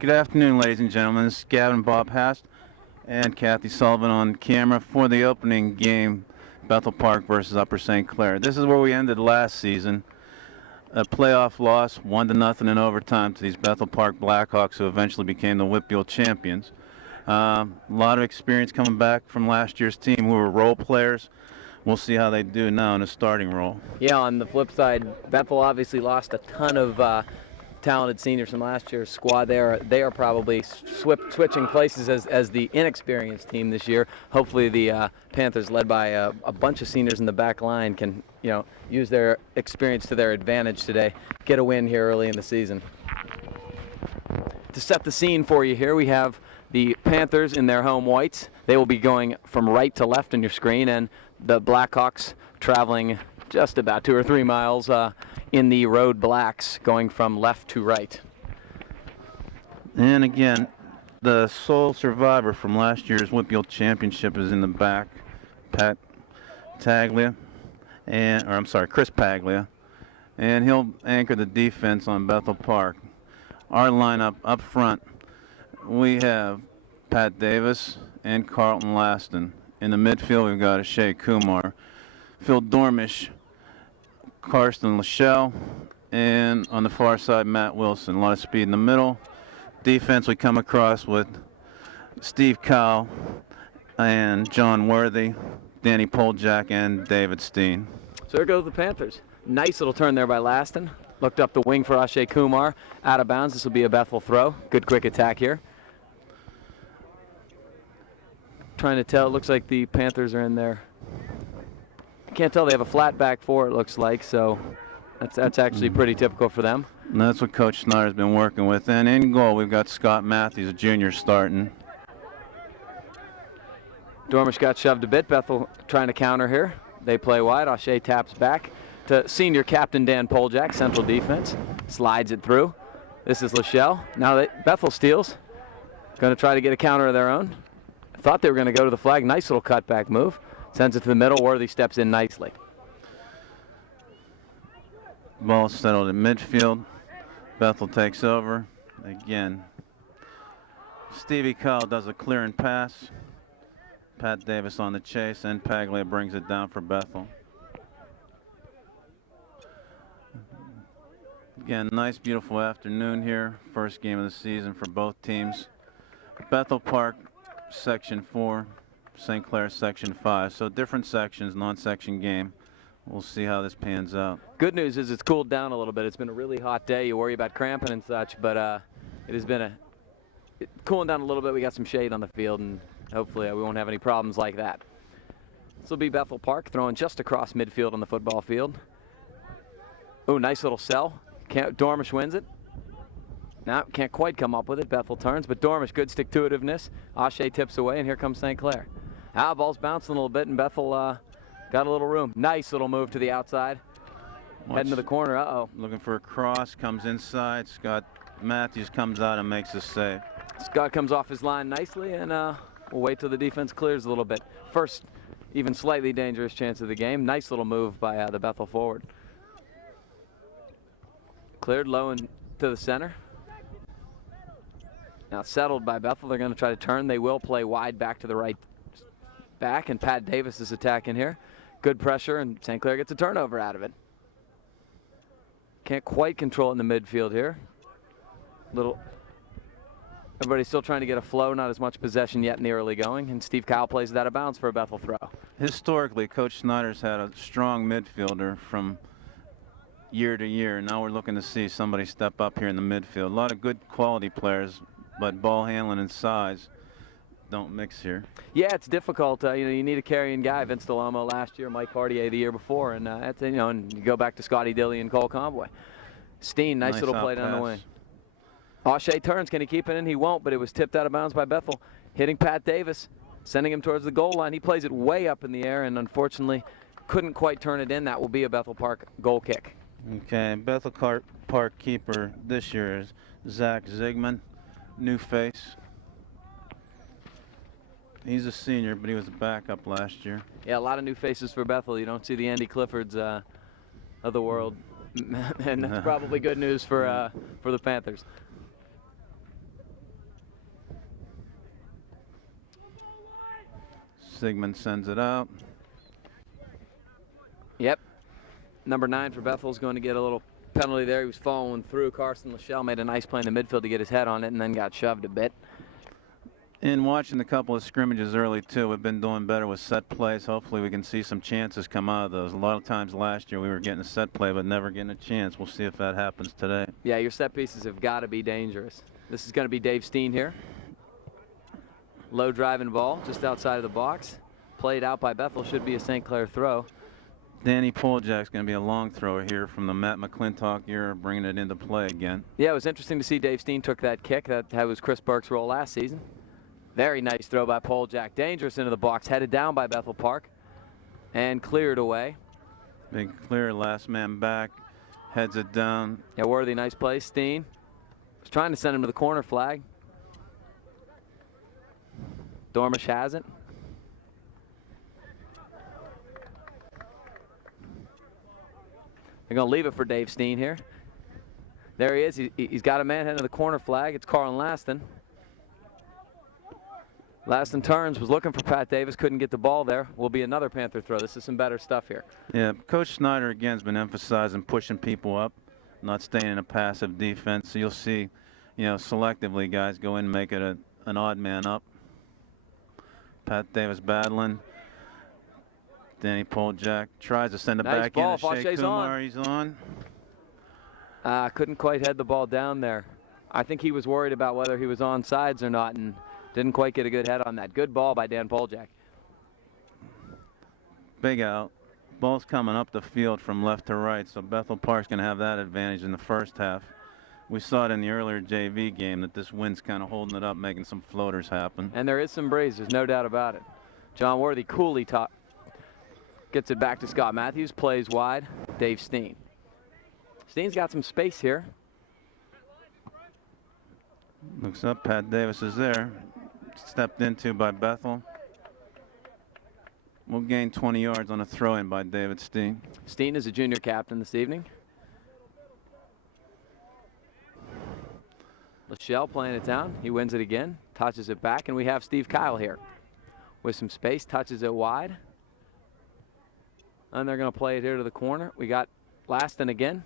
Good afternoon, ladies and gentlemen. This is Gavin Bob Hast and Kathy Sullivan on camera for the opening game, Bethel Park versus Upper St. Clair. This is where we ended last season. A playoff loss, 1-0 in overtime to these Bethel Park Blackhawks, who eventually became the Whitfield champions. A lot of experience coming back from last year's team, who were role players. We'll see how they do now in a starting role. Yeah, on the flip side, Bethel obviously lost a ton of talented seniors from last year's squad. They are probably switching places as the inexperienced team this year. Hopefully the Panthers, led by a bunch of seniors in the back line, can use their experience to their advantage today, get a win here early in the season. To set the scene for you here, we have the Panthers in their home whites. They will be going from right to left on your screen, and the Blackhawks traveling just about 2 or 3 miles in the road blacks, going from left to right. And again, the sole survivor from last year's Whitfield championship is in the back, Chris Paglia, and he'll anchor the defense on Bethel Park. Our lineup up front, we have Pat Davis and Carlton Laston. In the midfield, we've got Ashay Kumar, Phil Dormish, Karsten Lachelle, and on the far side, Matt Wilson. A lot of speed in the middle. Defense, we come across with Steve Cowell and John Worthy, Danny Poljak, and David Steen. So there goes the Panthers. Nice little turn there by Laston. Looked up the wing for Ashay Kumar. Out of bounds. This will be a Bethel throw. Good quick attack here. Trying to tell. It looks like the Panthers are in there. Can't tell. They have a flat back four, it looks like, so that's actually pretty typical for them. And that's what Coach Snyder's been working with. And in goal, we've got Scott Matthews, a junior, starting. Dormish got shoved a bit. Bethel trying to counter here. They play wide. Ashay taps back to senior captain Dan Poljak, central defense. Slides it through. This is Lachelle. Now Bethel steals. Going to try to get a counter of their own. Thought they were going to go to the flag. Nice little cutback move. Sends it to the middle. Worthy steps in nicely. Ball settled in midfield. Bethel takes over. Again, Stevie Cowell does a clearing pass. Pat Davis on the chase, and Paglia brings it down for Bethel. Again, nice, beautiful afternoon here. First game of the season for both teams. Bethel Park, Section 4, St. Clair, Section 5. So different sections, non-section game. We'll see how this pans out. Good news is it's cooled down a little bit. It's been a really hot day. You worry about cramping and such, but it has been cooling down a little bit. We got some shade on the field, and hopefully we won't have any problems like that. This will be Bethel Park throwing just across midfield on the football field. Oh, nice little sell. Dormish wins it. Now can't quite come up with it. Bethel turns, but Dormish, good stick-to-itiveness. Ashay tips away, and here comes St. Clair. Ball's bouncing a little bit, and Bethel got a little room. Nice little move to the outside. Heading to the corner. Uh-oh. Looking for a cross, comes inside. Scott Matthews comes out and makes a save. Scott comes off his line nicely, and we'll wait till the defense clears a little bit. First, even slightly dangerous chance of the game. Nice little move by the Bethel forward. Cleared low and to the center. Now settled by Bethel. They're going to try to turn. They will play wide back to the right back, and Pat Davis is attacking here. Good pressure, and St. Clair gets a turnover out of it. Can't quite control it in the midfield here. Everybody's still trying to get a flow, not as much possession yet in the early going, and Steve Cowell plays it out of bounds for a Bethel throw. Historically, Coach Snyder's had a strong midfielder from year to year. Now we're looking to see somebody step up here in the midfield. A lot of good quality players, but ball handling and size don't mix here. Yeah, it's difficult. You need a carrying guy. Vince Delomo last year, Mike Cartier the year before, and and you go back to Scotty Dilly and Cole Convoy. Steen, nice little play down the wing. Ashay turns. Can he keep it in? He won't, but it was tipped out of bounds by Bethel, hitting Pat Davis, sending him towards the goal line. He plays it way up in the air, and unfortunately couldn't quite turn it in. That will be a Bethel Park goal kick. Okay, Bethel Park keeper this year is Zach Zigman, new face. He's a senior, but he was a backup last year. Yeah, a lot of new faces for Bethel. You don't see the Andy Cliffords of the world, and that's probably good news for the Panthers. Sigmund sends it out. Yep. Number 9 for Bethel is going to get a little penalty there. He was following through. Carson Lachelle made a nice play in the midfield to get his head on it and then got shoved a bit. In watching a couple of scrimmages early, too, we've been doing better with set plays. Hopefully we can see some chances come out of those. A lot of times last year we were getting a set play but never getting a chance. We'll see if that happens today. Yeah, your set pieces have got to be dangerous. This is going to be Dave Steen here. Low driving ball just outside of the box. Played out by Bethel. Should be a St. Clair throw. Danny Poljak's going to be a long thrower here from the Matt McClintock era, bringing it into play again. Yeah, it was interesting to see Dave Steen took that kick. That was Chris Burke's role last season. Very nice throw by Poljak. Dangerous into the box. Headed down by Bethel Park. And cleared away. Big clear, last man back. Heads it down. Yeah, Worthy, nice play. Steen was trying to send him to the corner flag. Dormish hasn't. They're going to leave it for Dave Steen here. There he is. He's got a man heading to the corner flag. It's Carlin Laston. Laston turns, was looking for Pat Davis, couldn't get the ball there. Will be another Panther throw. This is some better stuff here. Yeah, Coach Snyder again has been emphasizing pushing people up, not staying in a passive defense. So you'll see, selectively guys go in and make it an odd man up. Pat Davis battling. Danny Poljak tries to send it back in. Shea Kumar, he's on. Couldn't quite head the ball down there. I think he was worried about whether he was on sides or not and didn't quite get a good head on that. Good ball by Dan Poljak. Big out. Ball's coming up the field from left to right, so Bethel Park's going to have that advantage in the first half. We saw it in the earlier JV game that this wind's kind of holding it up, making some floaters happen. And there is some breeze, there's no doubt about it. John Worthy coolly gets it back to Scott Matthews, plays wide. Dave Steen. Steen's got some space here. Looks up, Pat Davis is there. Stepped into by Bethel. We'll gain 20 yards on a throw-in by David Steen. Steen is a junior captain this evening. Lachelle playing it down. He wins it again, touches it back, and we have Steve Kyle here with some space, touches it wide. And they're going to play it here to the corner. We got Laston again.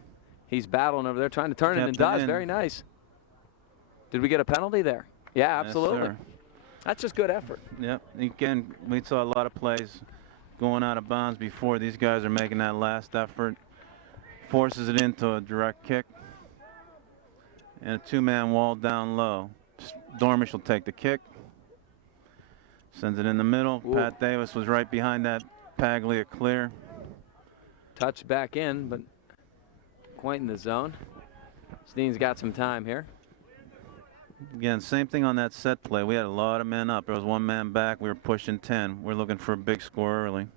He's battling over there, trying to turn it, and does. Very nice. Did we get a penalty there? Yeah, absolutely. Yes, that's just good effort. Yep. Again, we saw a lot of plays going out of bounds before. These guys are making that last effort. Forces it into a direct kick. And a two-man wall down low. Dormish will take the kick. Sends it in the middle. Ooh. Pat Davis was right behind that Paglia clear. Touch back in, but quite in the zone. Steen's got some time here. Again, same thing on that set play. We had a lot of men up. There was one man back. We were pushing 10. We're looking for a big score early.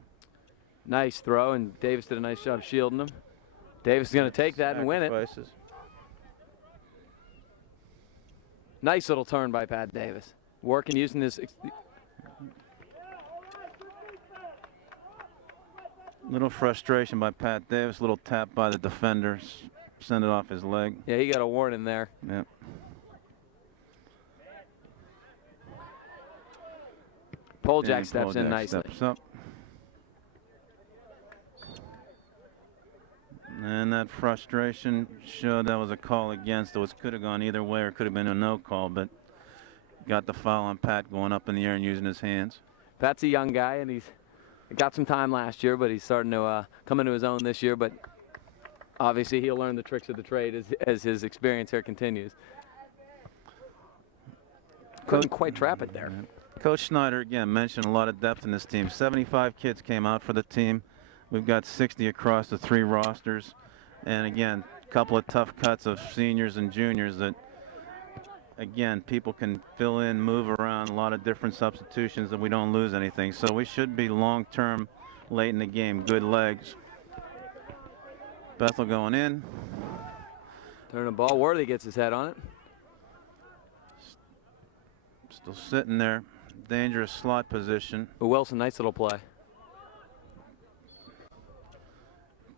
Nice throw, and Davis did a nice job shielding him. Davis is going to take that and win it. Nice little turn by Pat Davis. Working, using his... Little frustration by Pat Davis. Little tap by the defenders. Send it off his leg. Yeah, he got a warning there. Yep. Poljak steps in nicely. Steps up. And that frustration showed that was a call against. It could have gone either way or could have been a no call, but got the foul on Pat going up in the air and using his hands. Pat's a young guy, and he's got some time last year, but he's starting to come into his own this year. But obviously he'll learn the tricks of the trade as his experience here continues. Couldn't quite trap it there. Coach Snyder, again, mentioned a lot of depth in this team. 75 kids came out for the team. We've got 60 across the 3 rosters. And again, a couple of tough cuts of seniors and juniors that, again, people can fill in, move around, a lot of different substitutions, and we don't lose anything. So we should be long-term late in the game. Good legs. Bethel going in. Turn the ball. Worthy gets his head on it. Still sitting there. Dangerous slot position. Wilson, nice little play.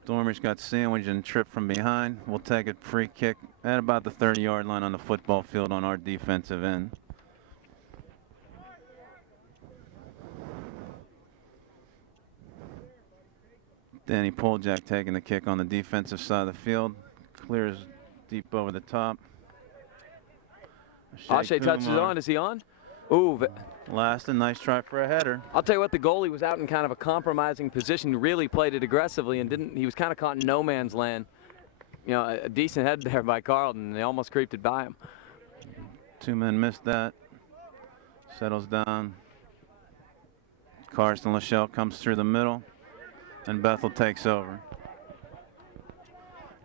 Dormish got sandwiched and tripped from behind. We'll take a free kick at about the 30-yard line on the football field on our defensive end. Danny Poljak taking the kick on the defensive side of the field. Clears deep over the top. Ashe touches on. Is he on? Ooh. Laston, nice try for a header. I'll tell you what, the goalie was out in kind of a compromising position, really played it aggressively, and he was kind of caught in no man's land. You know, a decent head there by Carlton, and they almost creeped it by him. Two men missed that. Settles down. Carson Lachelle comes through the middle, and Bethel takes over.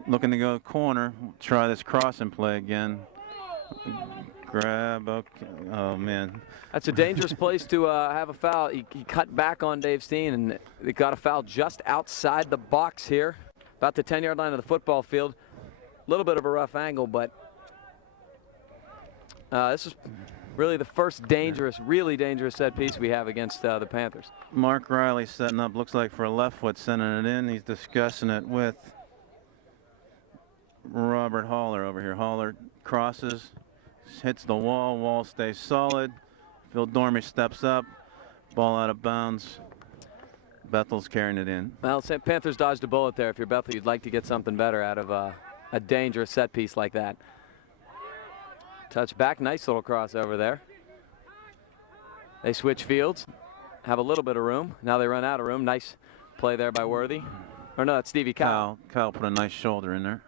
Looking to go corner. Try this crossing play again. Grab. Okay. Oh, man. That's a dangerous place to have a foul. He cut back on Dave Steen, and they got a foul just outside the box here, about the 10-yard line of the football field. A little bit of a rough angle, but this is really the first really dangerous set piece we have against the Panthers. Mark Riley setting up, looks like for a left foot, sending it in. He's discussing it with Robert Haller over here. Haller crosses, hits the wall. Wall stays solid. Phil Dormish steps up. Ball out of bounds. Bethel's carrying it in. Well, Panthers dodged a bullet there. If you're Bethel, you'd like to get something better out of a dangerous set piece like that. Touch back, nice little crossover there. They switch fields, have a little bit of room. Now they run out of room. Nice play there by Worthy. Or no, that's Stevie Kyle. Kyle put a nice shoulder in there.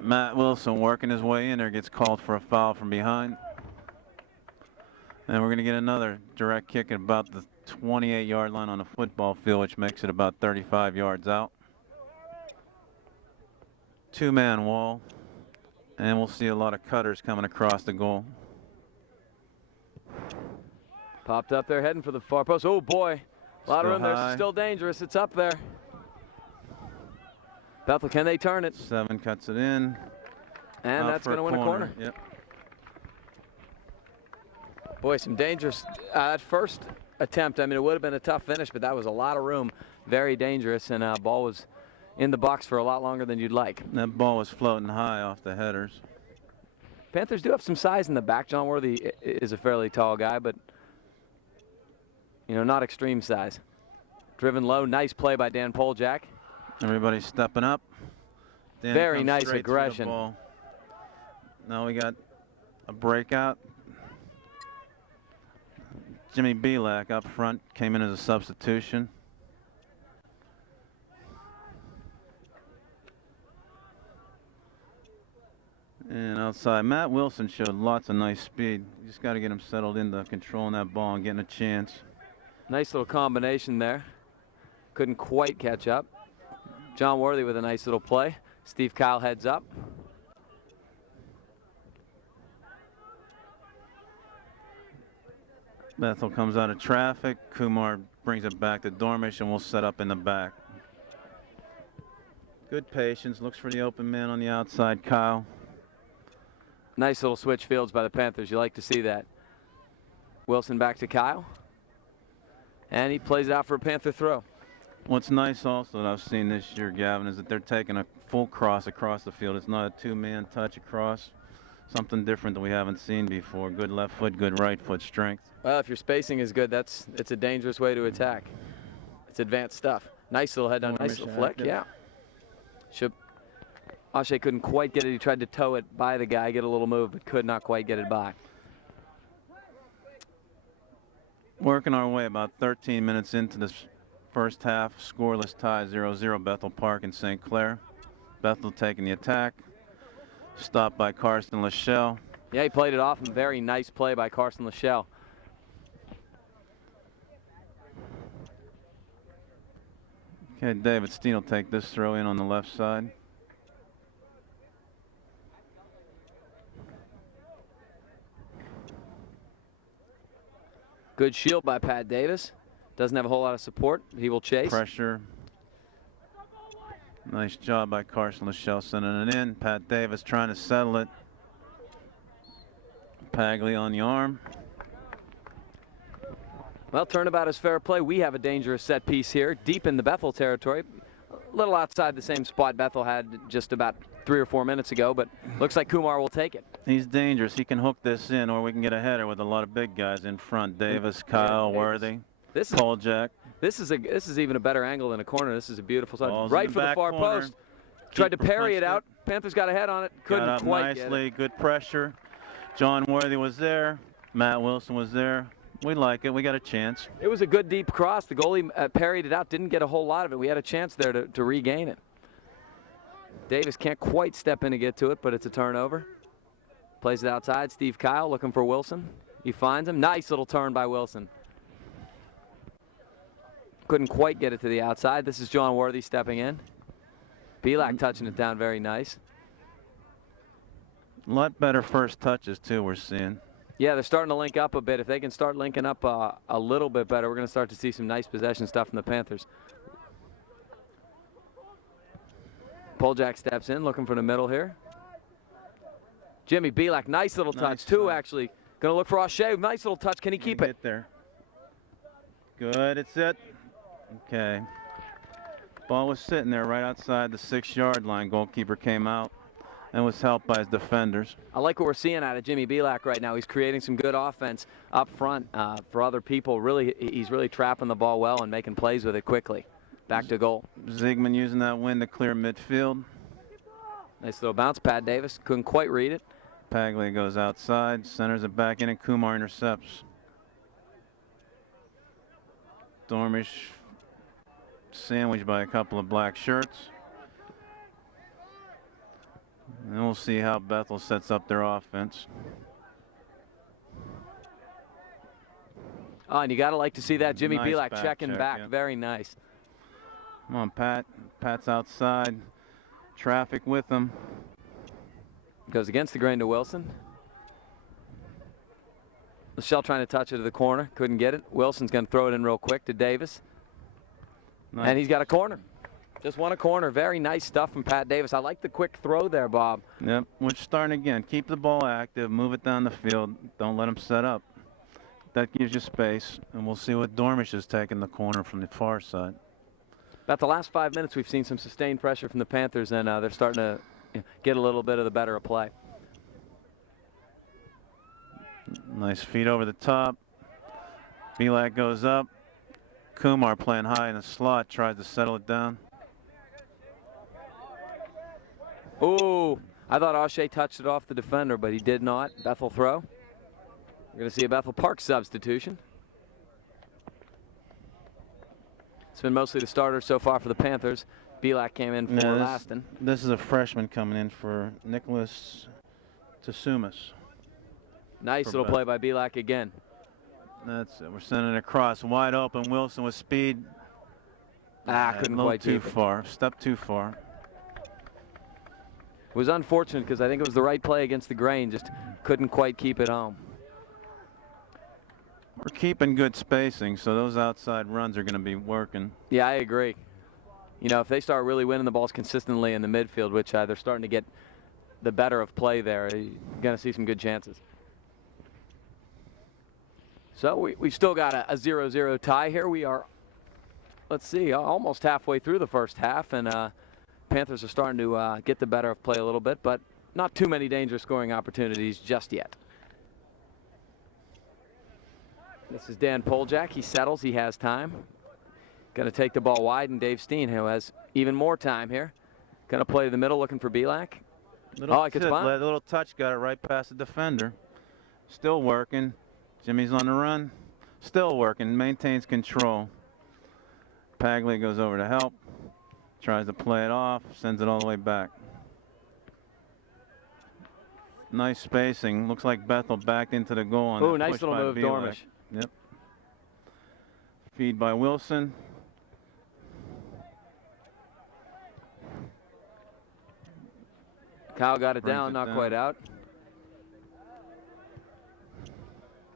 Matt Wilson working his way in there, gets called for a foul from behind. And we're going to get another direct kick at about the 28-yard line on the football field, which makes it about 35 yards out. Two-man wall, and we'll see a lot of cutters coming across the goal. Popped up there, heading for the far post. Oh, boy. A lot of room there. Still dangerous. It's up there. Bethel, can they turn it? 7 cuts it in. And that's going to win a corner. Yep. Boy, some dangerous. That first attempt, I mean, it would have been a tough finish, but that was a lot of room. Very dangerous, and ball was in the box for a lot longer than you'd like. That ball was floating high off the headers. Panthers do have some size in the back. John Worthy is a fairly tall guy, but, you know, not extreme size. Driven low, nice play by Dan Poljak. Everybody's stepping up. Dan Very nice aggression. Now we got a breakout. Jimmy Belak up front came in as a substitution. And outside, Matt Wilson showed lots of nice speed. You just got to get him settled into controlling that ball and getting a chance. Nice little combination there. Couldn't quite catch up. John Worthy with a nice little play. Steve Kyle heads up. Bethel comes out of traffic. Kumar brings it back to Dormish, and we'll set up in the back. Good patience. Looks for the open man on the outside, Kyle. Nice little switch fields by the Panthers. You like to see that. Wilson back to Kyle. And he plays it out for a Panther throw. What's nice also that I've seen this year, Gavin, is that they're taking a full cross across the field. It's not a two-man touch across. Something different that we haven't seen before. Good left foot, good right foot strength. Well, if your spacing is good, it's a dangerous way to attack. It's advanced stuff. Nice little head down, nice little flick, yeah. Ashe couldn't quite get it. He tried to tow it by the guy, get a little move, but could not quite get it by. Working our way about 13 minutes into this first half. Scoreless tie, 0-0 Bethel Park in St. Clair. Bethel taking the attack. Stopped by Carson Lachelle. Yeah, he played it off. And very nice play by Carson Lachelle. Okay, David Steen will take this throw in on the left side. Good shield by Pat Davis. Doesn't have a whole lot of support. He will chase. Pressure. Nice job by Carson Lachelle sending it in. Pat Davis trying to settle it. Pagley on the arm. Well, turnabout is fair play. We have a dangerous set piece here, deep in the Bethel territory. A little outside the same spot Bethel had just about 3 or 4 minutes ago, but looks like Kumar will take it. He's dangerous. He can hook this in, or we can get a header with a lot of big guys in front. Davis, Kyle, Davis. Worthy, This is Paul Jack. This is even a better angle than a corner. This is a beautiful shot. Ball's Right in for the back far corner. post. Tried to parry it punched out. Panthers got a head on it. Couldn't Got up quite nicely. get it. Good pressure. John Worthy was there. Matt Wilson was there. We like it. We got a chance. It was a good deep cross. The goalie parried it out. Didn't get a whole lot of it. We had a chance there to regain it. Davis can't quite step in to get to it, but it's a turnover. Plays it outside. Steve Kyle looking for Wilson. He finds him. Nice little turn by Wilson. Couldn't quite get it to the outside. This is John Worthy stepping in. Belak touching it down very nice. A lot better first touches, too, we're seeing. Yeah, they're starting to link up a bit. If they can start linking up a little bit better, we're going to start to see some nice possession stuff from the Panthers. Poljak steps in, looking for the middle here. Jimmy Belak, nice little touch. Nice Two, touch. actually. Going to look for O'Shea. Nice little touch. Can he keep it? Get there. Good. It's it. Okay. Ball was sitting there right outside the 6-yard line. Goalkeeper came out and was helped by his defenders. I like what we're seeing out of Jimmy Belak right now. He's creating some good offense up front for other people. Really, he's really trapping the ball well and making plays with it quickly. Back to goal. Ziegman using that win to clear midfield. Nice little bounce. Pat Davis couldn't quite read it. Paglia goes outside, centers it back in, and Kumar intercepts. Dormish sandwiched by a couple of black shirts. And we'll see how Bethel sets up their offense. Oh, and you got to like to see that. Jimmy Nice Belak back checking check, back. yeah. Very nice. Come on, Pat. Pat's outside. Traffic with him. Goes against the grain to Wilson. Michelle trying to touch it to the corner. Couldn't get it. Wilson's going to throw it in real quick to Davis. Nice. And he's got a corner. Just won a corner. Very nice stuff from Pat Davis. I like the quick throw there, Bob. Yep, we're starting again. Keep the ball active, move it down the field. Don't let them set up. That gives you space, and we'll see what Dormish is taking the corner from the far side. About the last 5 minutes, we've seen some sustained pressure from the Panthers, and they're starting to get a little bit of the better of play. Nice feed over the top. Belak goes up. Kumar playing high in the slot, tries to settle it down. Ooh, I thought O'Shea touched it off the defender, but he did not. Bethel throw. We're going to see a Bethel Park substitution. It's been mostly the starters so far for the Panthers. Belak came in for Laston. This is a freshman coming in for Nicholas Tsumas. Nice little play by Belak again. That's it. We're sending it across. Wide open. Wilson with speed. Couldn't a little quite too keep it. far. Step too far. It was unfortunate because I think it was the right play against the grain. Just couldn't quite keep it home. We're keeping good spacing, so those outside runs are going to be working. Yeah, I agree. You know, if they start really winning the balls consistently in the midfield, which they're starting to get the better of play there, you're going to see some good chances. So we've still got a 0-0 tie here. We are, let's see, almost halfway through the first half, and Panthers are starting to get the better of play a little bit, but not too many dangerous scoring opportunities just yet. This is Dan Poljak. He settles. He has time. Going to take the ball wide, and Dave Steen, who has even more time here. Going to play to the middle, looking for Belak. Little touch got it right past the defender. Still working. Jimmy's on the run. Still working. Maintains control. Paglia goes over to help. Tries to play it off. Sends it all the way back. Nice spacing. Looks like Bethel backed into the goal. Oh, nice little move, Dormish. Yep. Feed by Wilson. Kyle got it Brings down, it not down. quite out.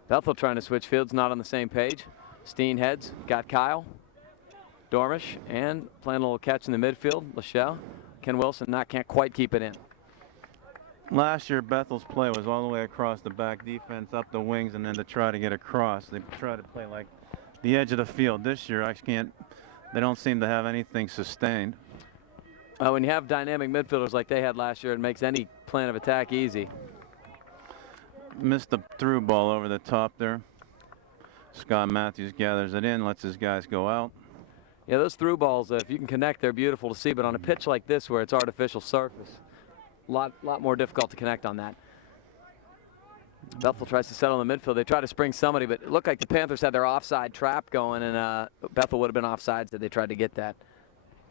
Bethel trying to switch fields, not on the same page. Steen heads, got Kyle. Dormish, and playing a little catch in the midfield. Lachelle. Ken Wilson can't quite keep it in. Last year, Bethel's play was all the way across the back defense, up the wings, and then to try to get across. They try to play like the edge of the field. This year, they don't seem to have anything sustained. When you have dynamic midfielders like they had last year, it makes any plan of attack easy. Missed the through ball over the top there. Scott Matthews gathers it in, lets his guys go out. Yeah, those through balls, if you can connect, they're beautiful to see. But on a pitch like this where it's artificial surface, a lot more difficult to connect on that. Bethel tries to settle in the midfield. They try to spring somebody, but it looked like the Panthers had their offside trap going, and Bethel would have been offsides if they tried to get that.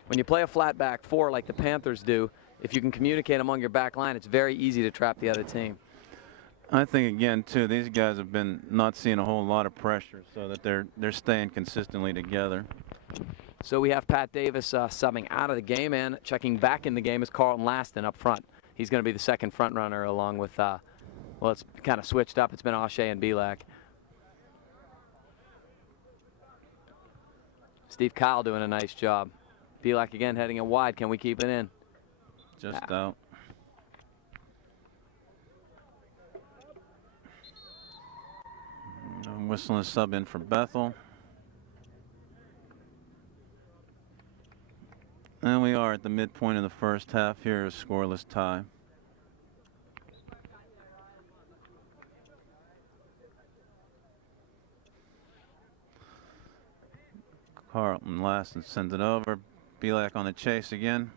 When you play a flat back four like the Panthers do, if you can communicate among your back line, it's very easy to trap the other team. I think again too, these guys have been not seeing a whole lot of pressure, so that they're staying consistently together. So we have Pat Davis subbing out of the game, and checking back in the game is Carlton Laston up front. He's going to be the second front runner along with, well, it's kind of switched up. It's been O'Shea and Belak. Steve Kyle doing a nice job. Belak again heading it wide. Can we keep it in? Just out. Whistling a sub in for Bethel. And we are at the midpoint of the first half. Here is a scoreless tie. Carlton Laston sends it over. Belak on the chase again.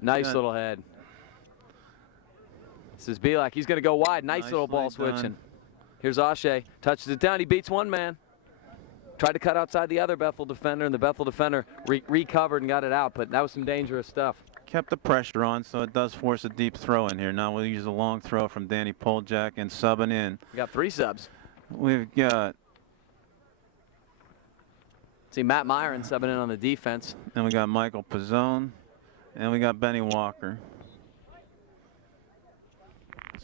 Nice little head. This is Belak. He's going to go wide. Nice little ball switching. Here's O'Shea. Touches it down. He beats one man. Tried to cut outside the other Bethel defender, and the Bethel defender recovered and got it out, but that was some dangerous stuff. Kept the pressure on, so it does force a deep throw in here. Now we'll use a long throw from Danny Poljak and subbing in. We got 3 subs. We've got... See Matt Myron subbing in on the defense. And we got Michael Pizzone, and we got Benny Walker.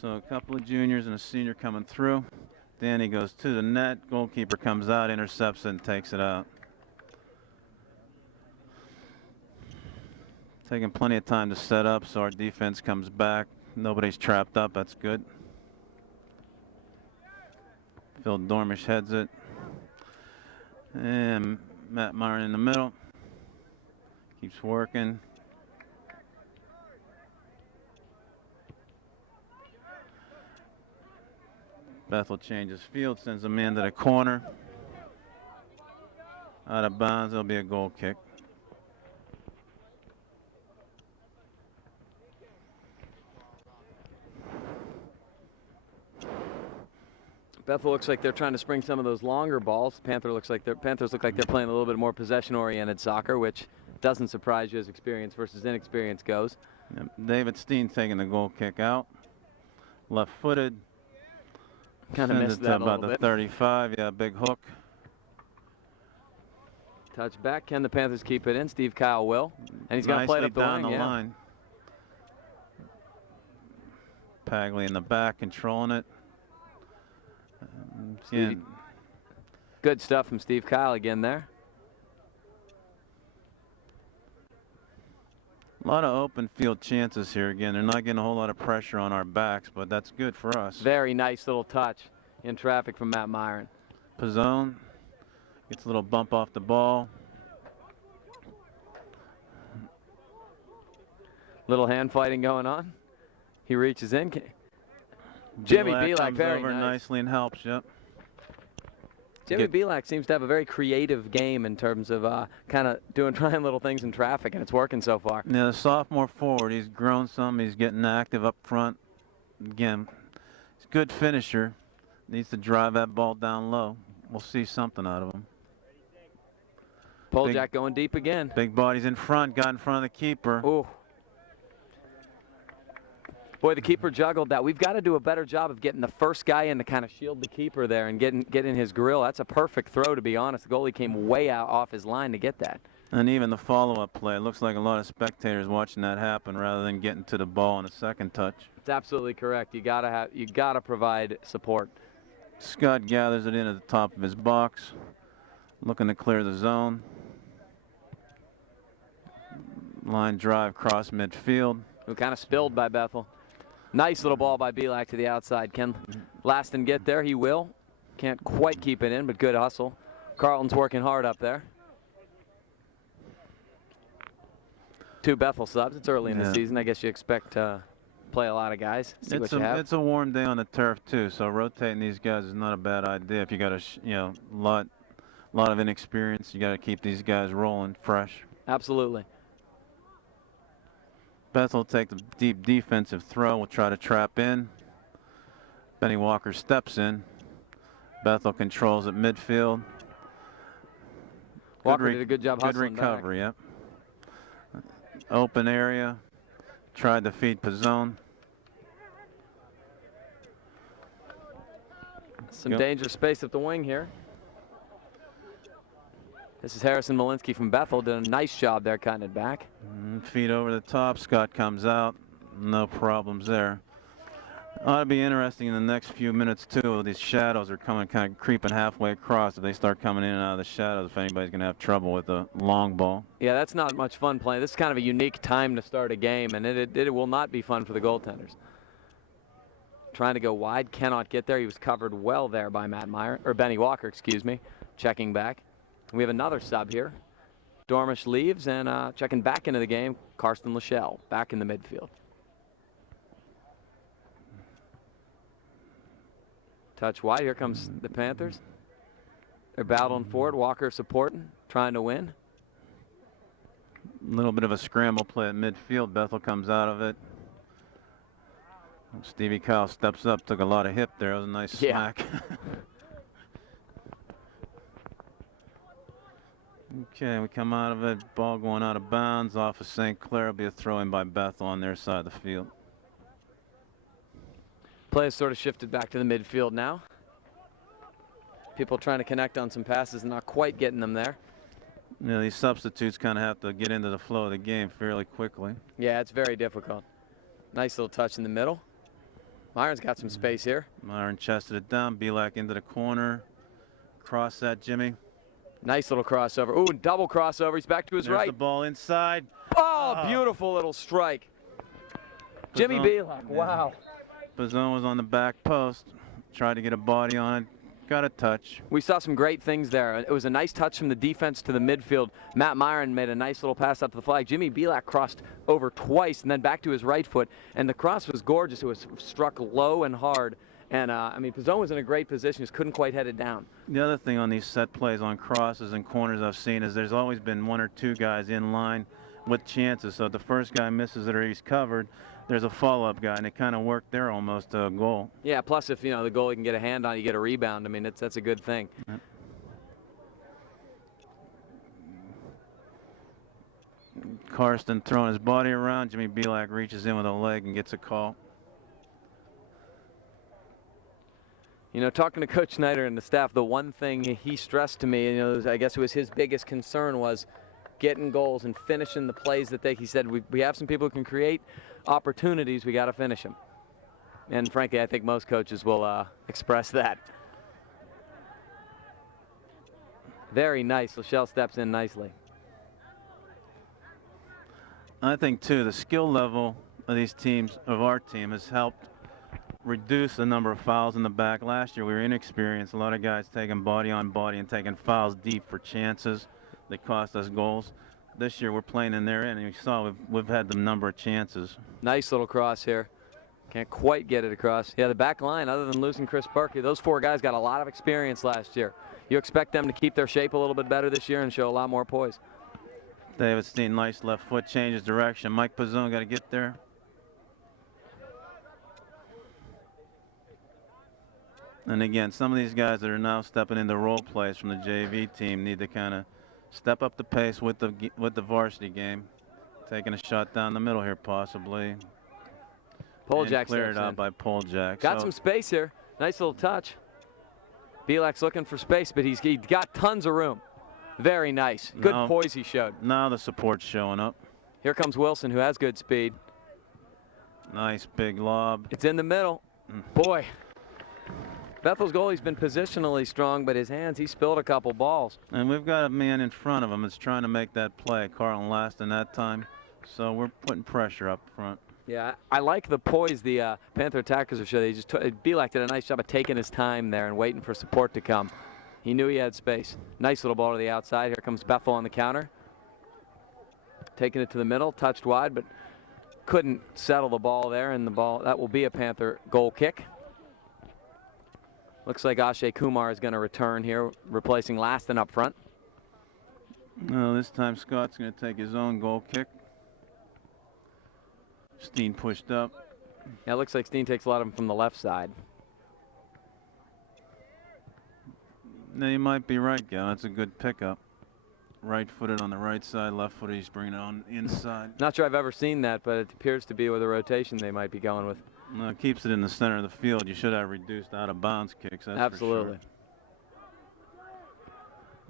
So a couple of juniors and a senior coming through. Danny goes to the net. Goalkeeper comes out, intercepts it, and takes it out. Taking plenty of time to set up, so our defense comes back. Nobody's trapped up. That's good. Phil Dormish heads it. And Matt Myron in the middle. Keeps working. Bethel changes field, sends a man to the corner. Out of bounds, there'll be a goal kick. Bethel looks like they're trying to spring some of those longer balls. Panthers look like they're playing a little bit more possession-oriented soccer, which doesn't surprise you as experience versus inexperience goes. Yep. David Steen taking the goal kick out. Left-footed. Kind of missed that a about little the bit. 35. Yeah, big hook. Touch back. Can the Panthers keep it in? Steve Kyle will. And he's going to play it up the down wing. the line. Pagley in the back, controlling it. Good stuff from Steve Kyle again there. A lot of open field chances here again. They're not getting a whole lot of pressure on our backs, but that's good for us. Very nice little touch in traffic from Matt Myron. Pizzone gets a little bump off the ball. Little hand fighting going on. He reaches in. Jimmy Belak comes very over nice. nicely and helps. Yep. Jimmy Belak seems to have a very creative game in terms of kind of trying little things in traffic, and it's working so far. Now the sophomore forward, he's grown some. He's getting active up front. Again, he's a good finisher. Needs to drive that ball down low. We'll see something out of him. Poljak going deep again. Big bodies in front. Got in front of the keeper. Ooh. Boy, the keeper juggled that. We've got to do a better job of getting the first guy in to kind of shield the keeper there and get in his grill. That's a perfect throw, to be honest. The goalie came way out off his line to get that. And even the follow-up play. It looks like a lot of spectators watching that happen rather than getting to the ball on a second touch. It's absolutely correct. You gotta provide support. Scott gathers it in at the top of his box, looking to clear the zone. Line drive cross midfield. Who kind of spilled by Bethel. Nice little ball by Belak to the outside. Can Laston get there? He will. Can't quite keep it in, but good hustle. Carlton's working hard up there. 2 Bethel subs. It's early in the Yeah. season. I guess you expect to play a lot of guys. See what you have. It's a warm day on the turf too, so rotating these guys is not a bad idea. If you got a lot of inexperience, you got to keep these guys rolling fresh. Absolutely. Bethel will take the deep defensive throw. We'll try to trap in. Benny Walker steps in. Bethel controls at midfield. Walker did a good job Good hustling recovery, yep. Open area. Tried to feed Pizzone. Some dangerous space up the wing here. This is Harrison Malinsky from Bethel. Did a nice job there cutting it back. Feed over the top. Scott comes out. No problems there. Ought to be interesting in the next few minutes too. These shadows are coming, kind of creeping halfway across. If they start coming in and out of the shadows, if anybody's going to have trouble with the long ball. Yeah, that's not much fun playing. This is kind of a unique time to start a game, and it will not be fun for the goaltenders. Trying to go wide, cannot get there. He was covered well there by Benny Walker, excuse me, checking back. We have another sub here. Dormish leaves, and checking back into the game, Karsten Lachelle back in the midfield. Touch wide. Here comes the Panthers. They're battling forward. Walker supporting, trying to win. A little bit of a scramble play at midfield. Bethel comes out of it. Stevie Kyle steps up, took a lot of hip there. It was a nice smack. Okay, we come out of it. Ball going out of bounds off of St. Clair. It'll be a throw in by Bethel on their side of the field. Play has sort of shifted back to the midfield now. People trying to connect on some passes and not quite getting them there. Yeah, these substitutes kind of have to get into the flow of the game fairly quickly. Yeah, it's very difficult. Nice little touch in the middle. Myron's got some space here. Myron chested it down. Belak into the corner. Cross that, Jimmy. Nice little crossover. Ooh, double crossover. He's back to his There's right. the ball inside. Oh, beautiful little strike. Jimmy Belak. Wow. Pizzone was on the back post. Tried to get a body on it. Got a touch. We saw some great things there. It was a nice touch from the defense to the midfield. Matt Myron made a nice little pass up to the flag. Jimmy Belak crossed over twice and then back to his right foot. And the cross was gorgeous. It was struck low and hard. And, I mean, Pizzone was in a great position. Just couldn't quite head it down. The other thing on these set plays on crosses and corners I've seen is there's always been 1 or 2 guys in line with chances. So if the first guy misses it or he's covered, there's a follow-up guy, and it kind of worked there almost to a goal. Yeah, plus if, the goalie can get a hand on it, you get a rebound. I mean, that's a good thing. Yep. Karsten throwing his body around. Jimmy Belak reaches in with a leg and gets a call. Talking to Coach Snyder and the staff, the one thing he stressed to me, I guess it was his biggest concern was getting goals and finishing the plays that he said, we have some people who can create opportunities, we got to finish them. And frankly, I think most coaches will express that. Very nice. Lachelle steps in nicely. I think, too, the skill level of these teams, of our team, has helped reduce the number of fouls in the back. Last year, we were inexperienced. A lot of guys taking body on body and taking fouls deep for chances that cost us goals. This year, we're playing in their end, and you saw we've had the number of chances. Nice little cross here. Can't quite get it across. Yeah, the back line, other than losing Chris Parker, those 4 guys got a lot of experience last year. You expect them to keep their shape a little bit better this year and show a lot more poise. David Steen, nice left foot, changes direction. Mike Pizzone got to get there. And again, some of these guys that are now stepping into role plays from the JV team need to kind of step up the pace with the varsity game. Taking a shot down the middle here, possibly. Poljak cleared out by Poljak. Got some space here. Nice little touch. Belak's looking for space, but he's got tons of room. Very nice. Good poise he showed. Now the support's showing up. Here comes Wilson, who has good speed. Nice big lob. It's in the middle. Boy. Bethel's goalie's been positionally strong, but his hands, he spilled a couple balls. And we've got a man in front of him that's trying to make that play, Carlton Laston, that time. So we're putting pressure up front. Yeah, I like the poise the Panther attackers are showing. Belak did a nice job of taking his time there and waiting for support to come. He knew he had space. Nice little ball to the outside. Here comes Bethel on the counter. taking it to the middle, touched wide, but couldn't settle the ball there, and the ball, that will be a Panther goal kick. Looks like Akshay Kumar is going to return here, replacing Laston up front. No, this time Scott's going to take his own goal kick. Steen pushed up. Yeah, it looks like Steen takes a lot of them from the left side. No, you might be right, Gal. That's a good pickup. Right-footed on the right side, left-footed he's bringing it on inside. Not sure I've ever seen that, but it appears to be with a rotation they might be going with. No, it keeps it in the center of the field. You should have reduced out-of-bounds kicks. That's Absolutely.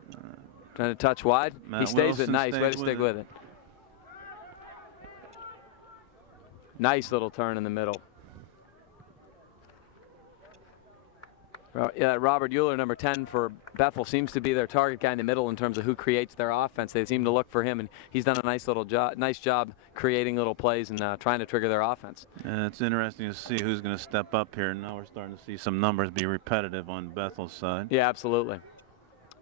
For sure. Trying to touch wide. He stays Wilson with nice. Way to stick with it. Nice little turn in the middle. Yeah, Robert Euler, number 10 for Bethel, seems to be their target guy in the middle in terms of who creates their offense. They seem to look for him, and he's done a nice job creating little plays and trying to trigger their offense. And it's interesting to see who's going to step up here. Now we're starting to see some numbers be repetitive on Bethel's side. Yeah, absolutely.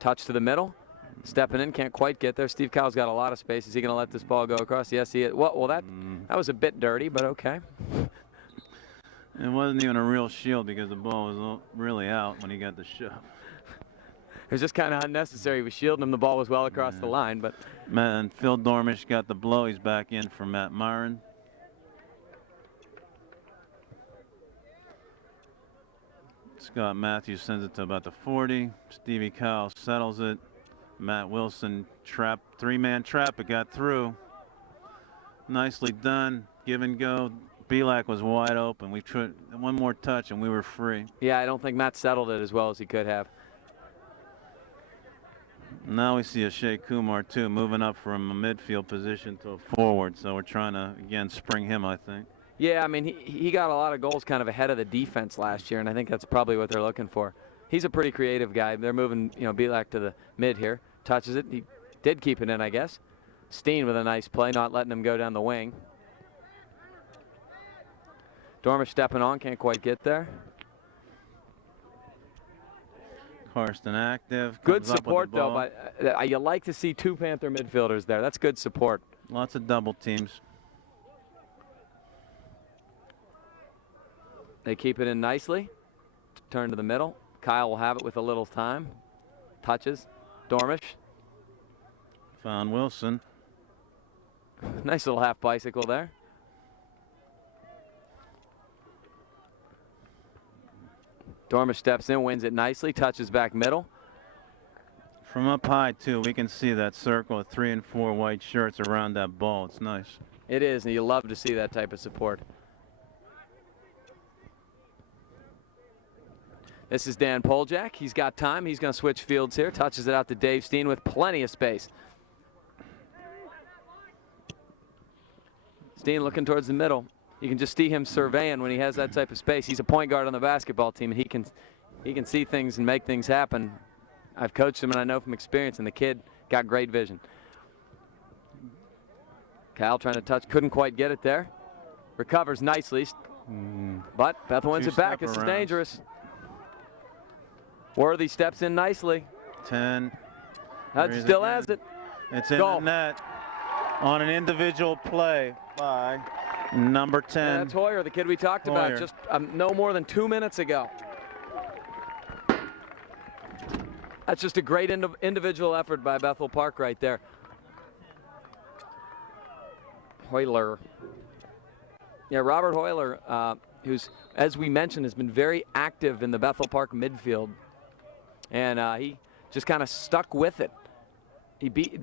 Touch to the middle. Stepping in, can't quite get there. Steve Cowell's got a lot of space. Is he going to let this ball go across? Yes, he is. Well, that was a bit dirty, but okay. It wasn't even a real shield because the ball was really out when he got the shove. It was just kind of unnecessary. He was shielding him. The ball was well across the line, but. Man, Phil Dormish got the blow. He's back in for Matt Myron. Scott Matthews sends it to about the 40. Stevie Cowell settles it. Matt Wilson trap, three-man trap. It got through. Nicely done. Give and go. Belak was wide open. We tried one more touch and we were free. Yeah, I don't think Matt settled it as well as he could have. Now we see Akshay Kumar too, moving up from a midfield position to a forward. So we're trying to again spring him, I think. Yeah, I mean he got a lot of goals kind of ahead of the defense last year, and I think that's probably what they're looking for. He's a pretty creative guy. They're moving, Belak to the mid here. Touches it. He did keep it in, I guess. Steen with a nice play, not letting him go down the wing. Dormish stepping on, can't quite get there. Karsten active. Good support, though. But you like to see two Panther midfielders there. That's good support. Lots of double teams. They keep it in nicely. Turn to the middle. Kyle will have it with a little time. Touches. Dormish. Found Wilson. Nice little half bicycle there. Dormish steps in, wins it nicely, touches back middle. From up high, too, we can see that circle of 3 and 4 white shirts around that ball. It's nice. It is, and you love to see that type of support. This is Dan Poljak. He's got time. He's going to switch fields here. Touches it out to Dave Steen with plenty of space. Steen looking towards the middle. You can just see him surveying when he has that type of space. He's a point guard on the basketball team, and he can see things and make things happen. I've coached him, and I know from experience, and the kid got great vision. Kyle trying to touch, couldn't quite get it there. Recovers nicely, but Bethel wins it back. This is dangerous. Worthy steps in nicely. 10. Hudson still has it. It's in the net on an individual play by number 10. Yeah, that's Hoyer, the kid we talked about just no more than 2 minutes ago. That's just a great individual effort by Bethel Park right there. Hoyler. Yeah, Robert Hoyler, who's, as we mentioned, has been very active in the Bethel Park midfield. And he just kind of stuck with it.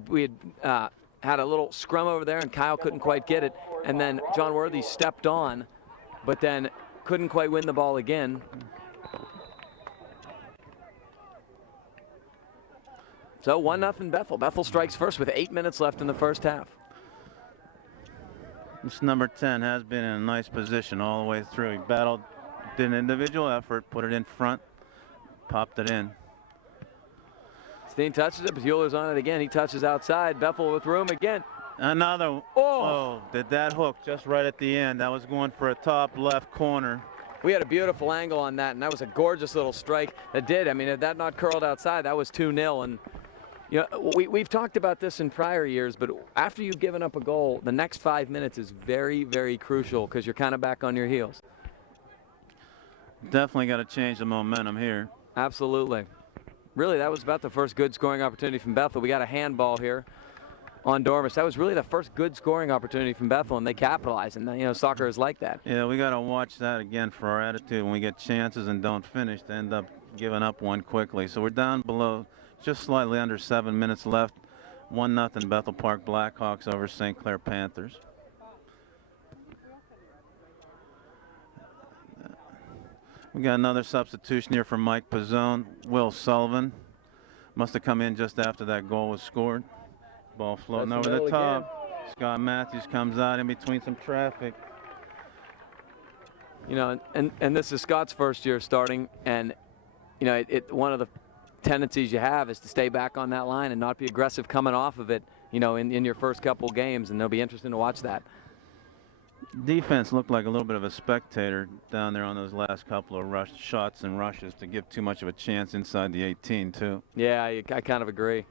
We had a little scrum over there, and Kyle couldn't quite get it. And then John Worthy stepped on, but then couldn't quite win the ball again. So 1-0 Bethel. Bethel strikes first with 8 minutes left in the first half. This number 10 has been in a nice position all the way through. He battled, did an individual effort, put it in front, popped it in. Steen touches it, but Euler's on it again. He touches outside. Bethel with room again. Another. Oh, did that hook just right at the end. That was going for a top left corner. We had a beautiful angle on that, and that was a gorgeous little strike. That did. I mean, if that not curled outside, that was 2-0. And You know, we've talked about this in prior years, but after you've given up a goal, the next 5 minutes is very, very crucial because you're kind of back on your heels. Definitely got to change the momentum here. Absolutely. Really, that was about the first good scoring opportunity from Bethel. We got a handball here on Dormish. That was really the first good scoring opportunity from Bethel, and they capitalized. And, you know, soccer is like that. Yeah, we got to watch that again for our attitude when we get chances and don't finish to end up giving up one quickly. So we're down below, just slightly under 7 minutes left. 1-0 Bethel Park Blackhawks over St. Clair Panthers. We got another substitution here for Mike Pizzone. Will Sullivan must have come in just after that goal was scored. Ball floating over the top. Again. Scott Matthews comes out in between some traffic. You know, and this is Scott's first year starting, and you know, one of the tendencies you have is to stay back on that line and not be aggressive coming off of it, you know, in your first couple games, and it'll be interesting to watch that. Defense looked like a little bit of a spectator down there on those last couple of shots and rushes to give too much of a chance inside the 18 too. Yeah, I kind of agree.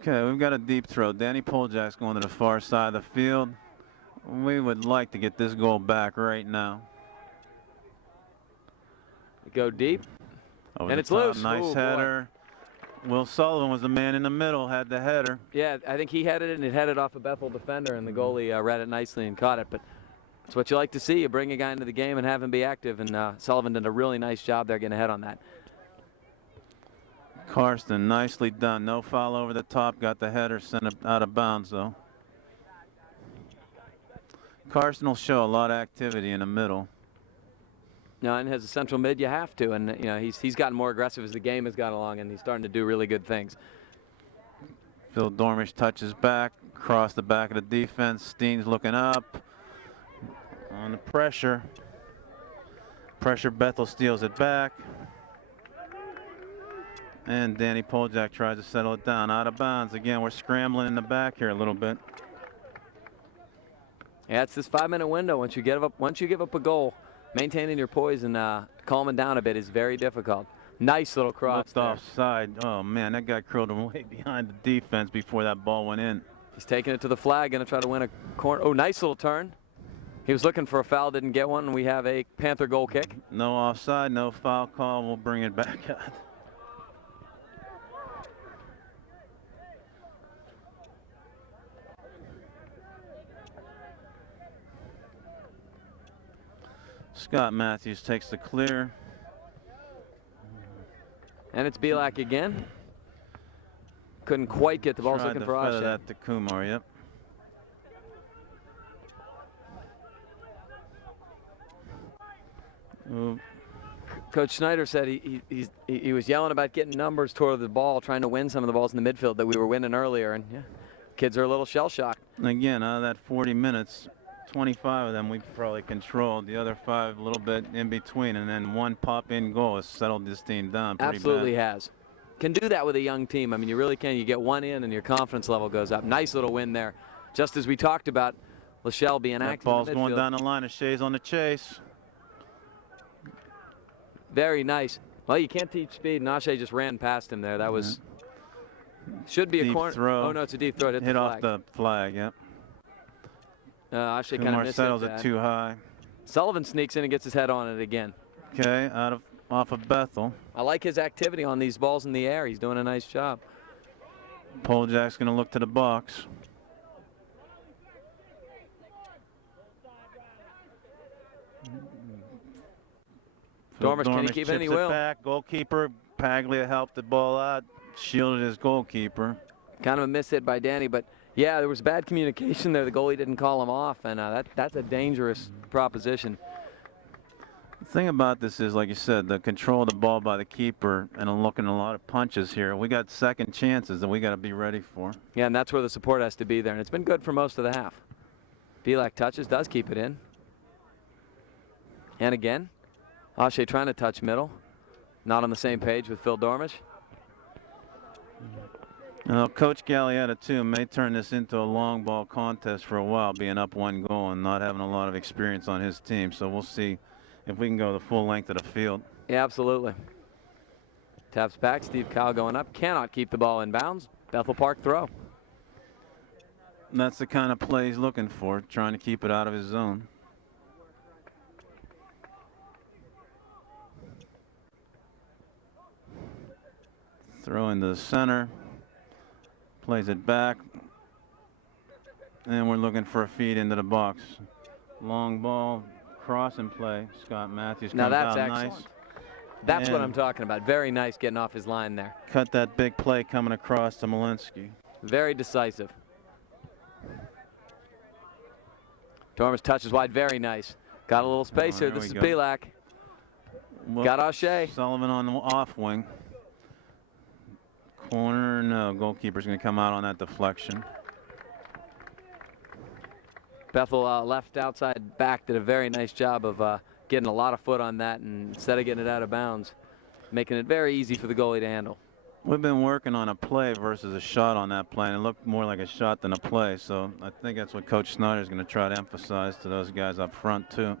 Okay, we've got a deep throw. Danny Poljak's going to the far side of the field. We would like to get this goal back right now. Go deep. Over and it's top. loose. Nice header. Boy. Will Sullivan was the man in the middle, had the header. Yeah, I think he headed it, and it headed off a Bethel defender, and the goalie read it nicely and caught it. But it's what you like to see. You bring a guy into the game and have him be active, and Sullivan did a really nice job there getting ahead on that. Karsten, nicely done. No foul over the top. Got the header, sent it out of bounds, though. Karsten will show a lot of activity in the middle. No, and as a central mid, you have to, and you know he's gotten more aggressive as the game has gone along, and he's starting to do really good things. Phil Dormish touches back, across the back of the defense. Steen's looking up on the pressure. Bethel steals it back, and Danny Poljak tries to settle it down out of bounds. Again, we're scrambling in the back here a little bit. Yeah, it's this 5-minute window. Once you give up a goal, maintaining your poise and calming down a bit is very difficult. Nice little cross. Looked offside. Oh man, that guy curled him way behind the defense before that ball went in. He's taking it to the flag, gonna try to win a corner. Oh, nice little turn. He was looking for a foul, didn't get one, and we have a Panther goal kick. No offside, no foul call. We'll bring it back out. Scott Matthews takes the clear. And it's Belak again. Couldn't quite get the ball. Looking for Ashe. That to Kumar, yep. Ooh. Coach Schneider said he was yelling about getting numbers toward the ball, trying to win some of the balls in the midfield that we were winning earlier. And yeah, kids are a little shell-shocked. Again, out of that 40 minutes, 25 of them we've probably controlled. The other 5 a little bit in between, and then one pop-in goal has settled this team down pretty Absolutely bad. has. Can do that with a young team. I mean, you really can. You get one in and your confidence level goes up. Nice little win there. Just as we talked about Lachelle being active Ball's in the going midfield. down the line. Shea's on the chase. Very nice. Well, you can't teach speed, and Ashe just ran past him there. That was should be deep a corner. Throw. Oh no, it's a deep throw. It hit the off the flag. Yep. Ashe kind of Kumar missed settles it too high. Sullivan sneaks in and gets his head on it again. Okay, off of Bethel. I like his activity on these balls in the air. He's doing a nice job. Poljak's going to look to the box. Dormish, can he keep it? He will. Back. Goalkeeper Paglia helped the ball out, shielded his goalkeeper. Kind of a miss hit by Danny, but yeah, there was bad communication there. The goalie didn't call him off, and that's a dangerous proposition. The thing about this is, like you said, the control of the ball by the keeper and looking a lot of punches here. We got second chances that we got to be ready for. Yeah, and that's where the support has to be there, and it's been good for most of the half. Belak touches, does keep it in. And again, Ashe trying to touch middle. Not on the same page with Phil Dormish. Now, Coach Gallietta, too, may turn this into a long ball contest for a while, being up 1 goal and not having a lot of experience on his team. So we'll see if we can go the full length of the field. Yeah, absolutely. Taps back, Steve Kyle going up, cannot keep the ball in bounds. Bethel Park throw. That's the kind of play he's looking for, trying to keep it out of his zone. Throw into the center, plays it back, and we're looking for a feed into the box. Long ball, cross and play. Scott Matthews Now comes that's out excellent. nice. That's what And I'm talking about. Very nice getting off his line there. cut that big play coming across to Malinsky. Very decisive. Dormish touches wide, very nice. Got a little space here. There This is we go. Belak. Well, Got O'Shea. Sullivan on the off wing. Corner, no. Goalkeeper's going to come out on that deflection. Bethel left outside back did a very nice job of getting a lot of foot on that, and instead of getting it out of bounds, making it very easy for the goalie to handle. We've been working on a play versus a shot on that play, and it looked more like a shot than a play. So I think that's what Coach Snyder's going to try to emphasize to those guys up front, too.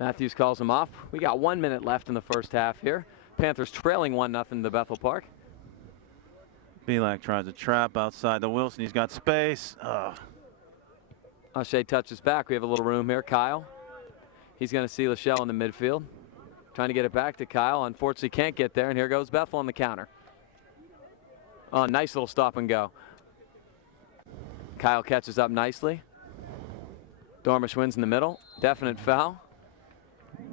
Matthews calls him off. We got 1 minute left in the first half here. Panthers trailing 1-0 to Bethel Park. Belak tries to trap outside the Wilson. He's got space. O'Shea touches back. We have a little room here. Kyle. He's going to see Lachelle in the midfield. Trying to get it back to Kyle. Unfortunately can't get there, and here goes Bethel on the counter. Oh, nice little stop and go. Kyle catches up nicely. Dormish wins in the middle. Definite foul.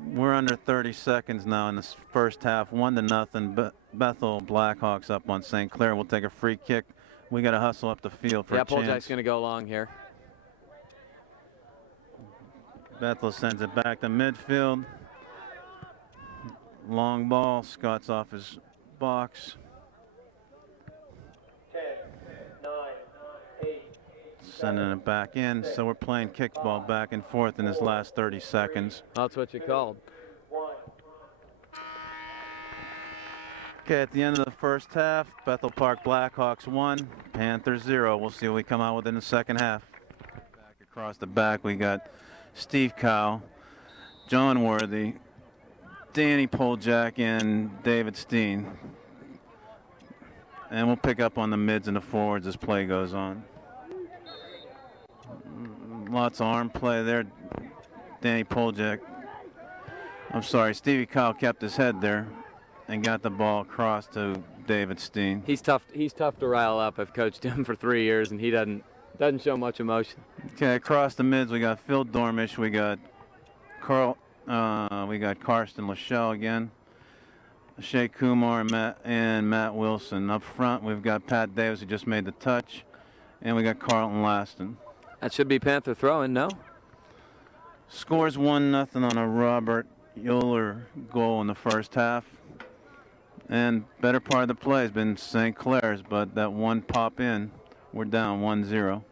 We're under 30 seconds now in this first half. 1-0. Bethel Blackhawks up on St. Clair. We'll take a free kick. We got to hustle up the field for a chance. Poljak's going to go long here. Bethel sends it back to midfield. Long ball. Scott's off his box. 10, 9, 8. Sending it back in. So we're playing kickball back and forth in this last 30 seconds. That's what you called. 1. Okay, at the end of the first half, Bethel Park Blackhawks 1, Panthers 0. We'll see what we come out with in the second half. Back across the back, we got Steve Cow, John Worthy, Danny Poljak, and David Steen. And we'll pick up on the mids and the forwards as play goes on. Lots of arm play there. Danny Poljak. I'm sorry, Stevie Kyle kept his head there and got the ball across to David Steen. He's tough to rile up. I've coached him for 3 years, and he doesn't show much emotion. Okay, across the mids we got Phil Dormish, we got Karsten Lachelle again, Shea Kumar and Matt Wilson. Up front we've got Pat Davis who just made the touch, and we got Carlton Laston. That should be Panther throw-in, no? Scores 1-0 on a Robert Euler goal in the first half. And better part of the play has been St. Clair's, but that one pop in, we're down 1-0.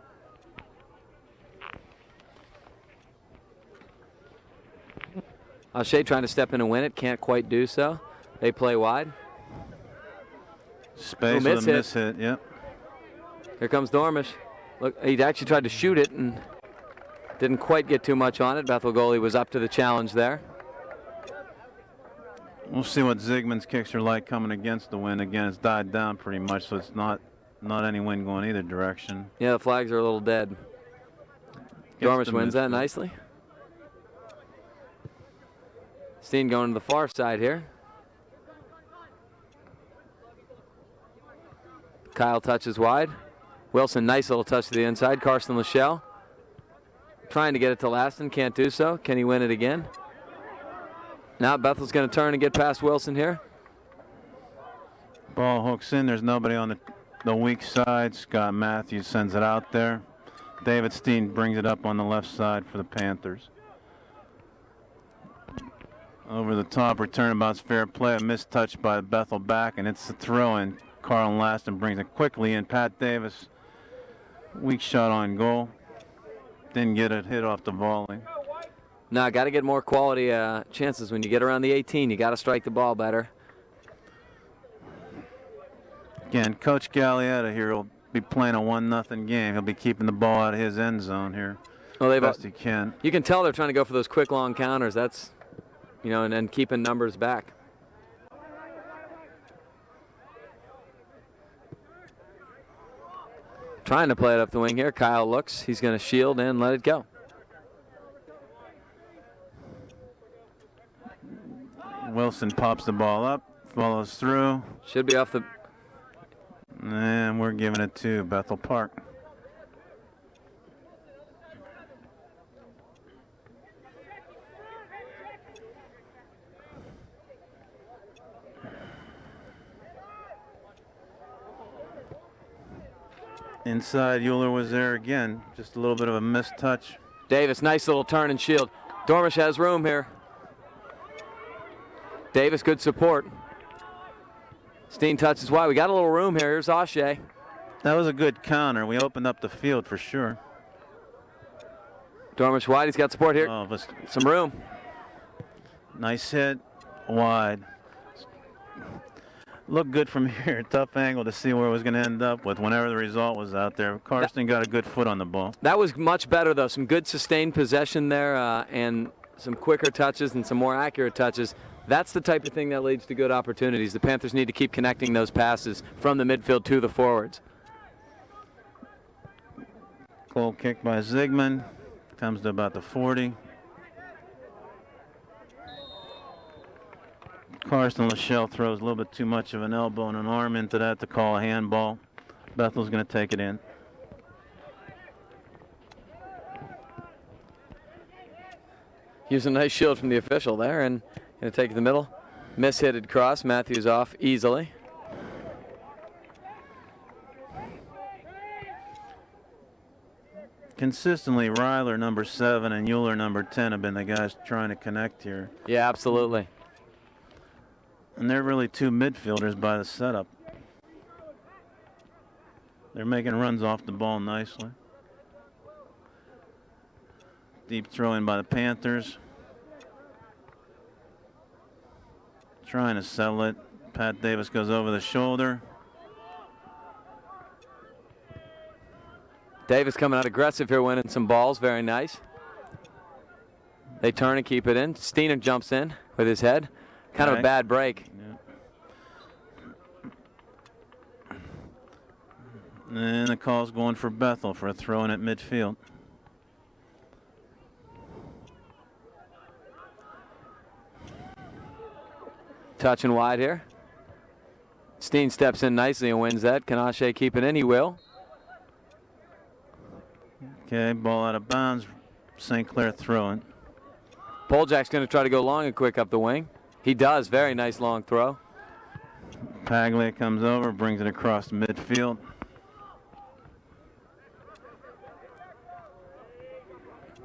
O'Shea trying to step in and win it, can't quite do so. They play wide. Space with a miss hit, yep. Here comes Dormish. Look, he actually tried to shoot it and didn't quite get too much on it. Bethel goalie was up to the challenge there. We'll see what Zygmunt's kicks are like coming against the wind. Again, it's died down pretty much, so it's not any wind going either direction. Yeah, the flags are a little dead. Dormish wins that nicely. Steen going to the far side here. Kyle touches wide. Wilson, nice little touch to the inside. Karsten Lachelle trying to get it to Laston, can't do so. Can he win it again? Now Bethel's going to turn and get past Wilson here. Ball hooks in. There's nobody on the weak side. Scott Matthews sends it out there. David Steen brings it up on the left side for the Panthers. Over the top, return about's fair play. A missed touch by Bethel back, and it's a throw-in. Carl Laston brings it quickly in. Pat Davis, weak shot on goal. Didn't get it hit off the volley. Now, got to get more quality chances when you get around the 18. You got to strike the ball better. Again, Coach Gallietta here will be playing a 1-0 game. He'll be keeping the ball out of his end zone here. Well, best he can. You can tell they're trying to go for those quick, long counters. That's, and keeping numbers back. Trying to play it up the wing here. Kyle looks. He's going to shield and let it go. Wilson pops the ball up, follows through. Should be off the... And we're giving it to Bethel Park. Inside, Euler was there again. Just a little bit of a missed touch. Davis, nice little turn and shield. Dormish has room here. Davis, good support. Steen touches wide. We got a little room here. Here's Ashe. That was a good counter. We opened up the field for sure. Dormish wide. He's got support here. Oh, some room. Nice hit. Wide. Looked good from here. Tough angle to see where it was going to end up with whenever the result was out there. Karsten got a good foot on the ball. That was much better, though. Some good sustained possession there and some quicker touches and some more accurate touches. That's the type of thing that leads to good opportunities. The Panthers need to keep connecting those passes from the midfield to the forwards. Goal kick by Zygmunt. Comes to about the 40. Karsten Lachelle throws a little bit too much of an elbow and an arm into that to call a handball. Bethel's going to take it in. Here's a nice shield from the official there, and going to take it to the middle. Mishitted cross. Matthews off easily. Consistently, Ryler, number 7, and Euler, number 10, have been the guys trying to connect here. Yeah, absolutely. And they're really two midfielders by the setup. They're making runs off the ball nicely. Deep throw in by the Panthers. Trying to settle it. Pat Davis goes over the shoulder. Davis coming out aggressive here, winning some balls. Very nice. They turn and keep it in. Steiner jumps in with his head. Kind of a bad break. Yeah. And the call's going for Bethel for a throw in at midfield. Touching wide here. Steen steps in nicely and wins that. Can Ashe keep it in? He will. Okay, ball out of bounds. St. Clair throwing. Poljak's going to try to go long and quick up the wing. He does. Very nice long throw. Paglia comes over, brings it across the midfield.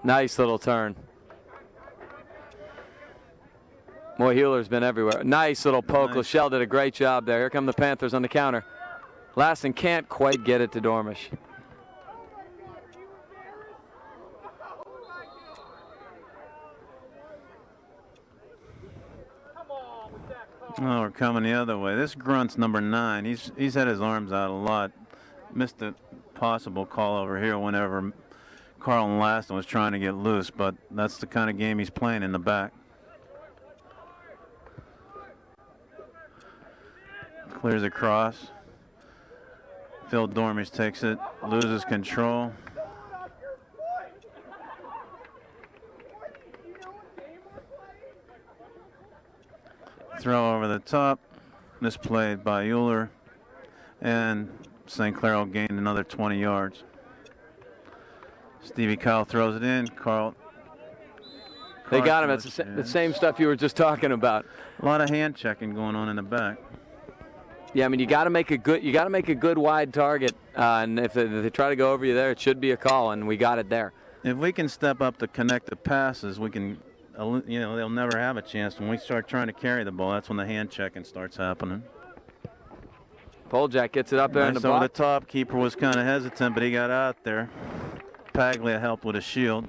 Nice little turn. Moyhuler's been everywhere. Nice little poke. Nice. Lachelle did a great job there. Here come the Panthers on the counter. Laston can't quite get it to Dormish. Oh, we're coming the other way. This grunt's number 9. He's had his arms out a lot. Missed a possible call over here whenever Carlton Laston was trying to get loose, but that's the kind of game he's playing in the back. Clears across. Phil Dormish takes it, loses control. Throw over the top, misplayed by Euler, and St. Clair will gain another 20 yards. Stevie Kyle throws it in. They got him. It's the same stuff you were just talking about. A lot of hand checking going on in the back. Yeah, I mean you got to make a good wide target, and if they try to go over you there, it should be a call, and we got it there. If we can step up to connect the passes, we can. You know, they'll never have a chance. When we start trying to carry the ball, that's when the hand checking starts happening. Poljak gets it up there in the Nice over the block. top. Keeper was kind of hesitant, but he got out there. Paglia helped with a shield.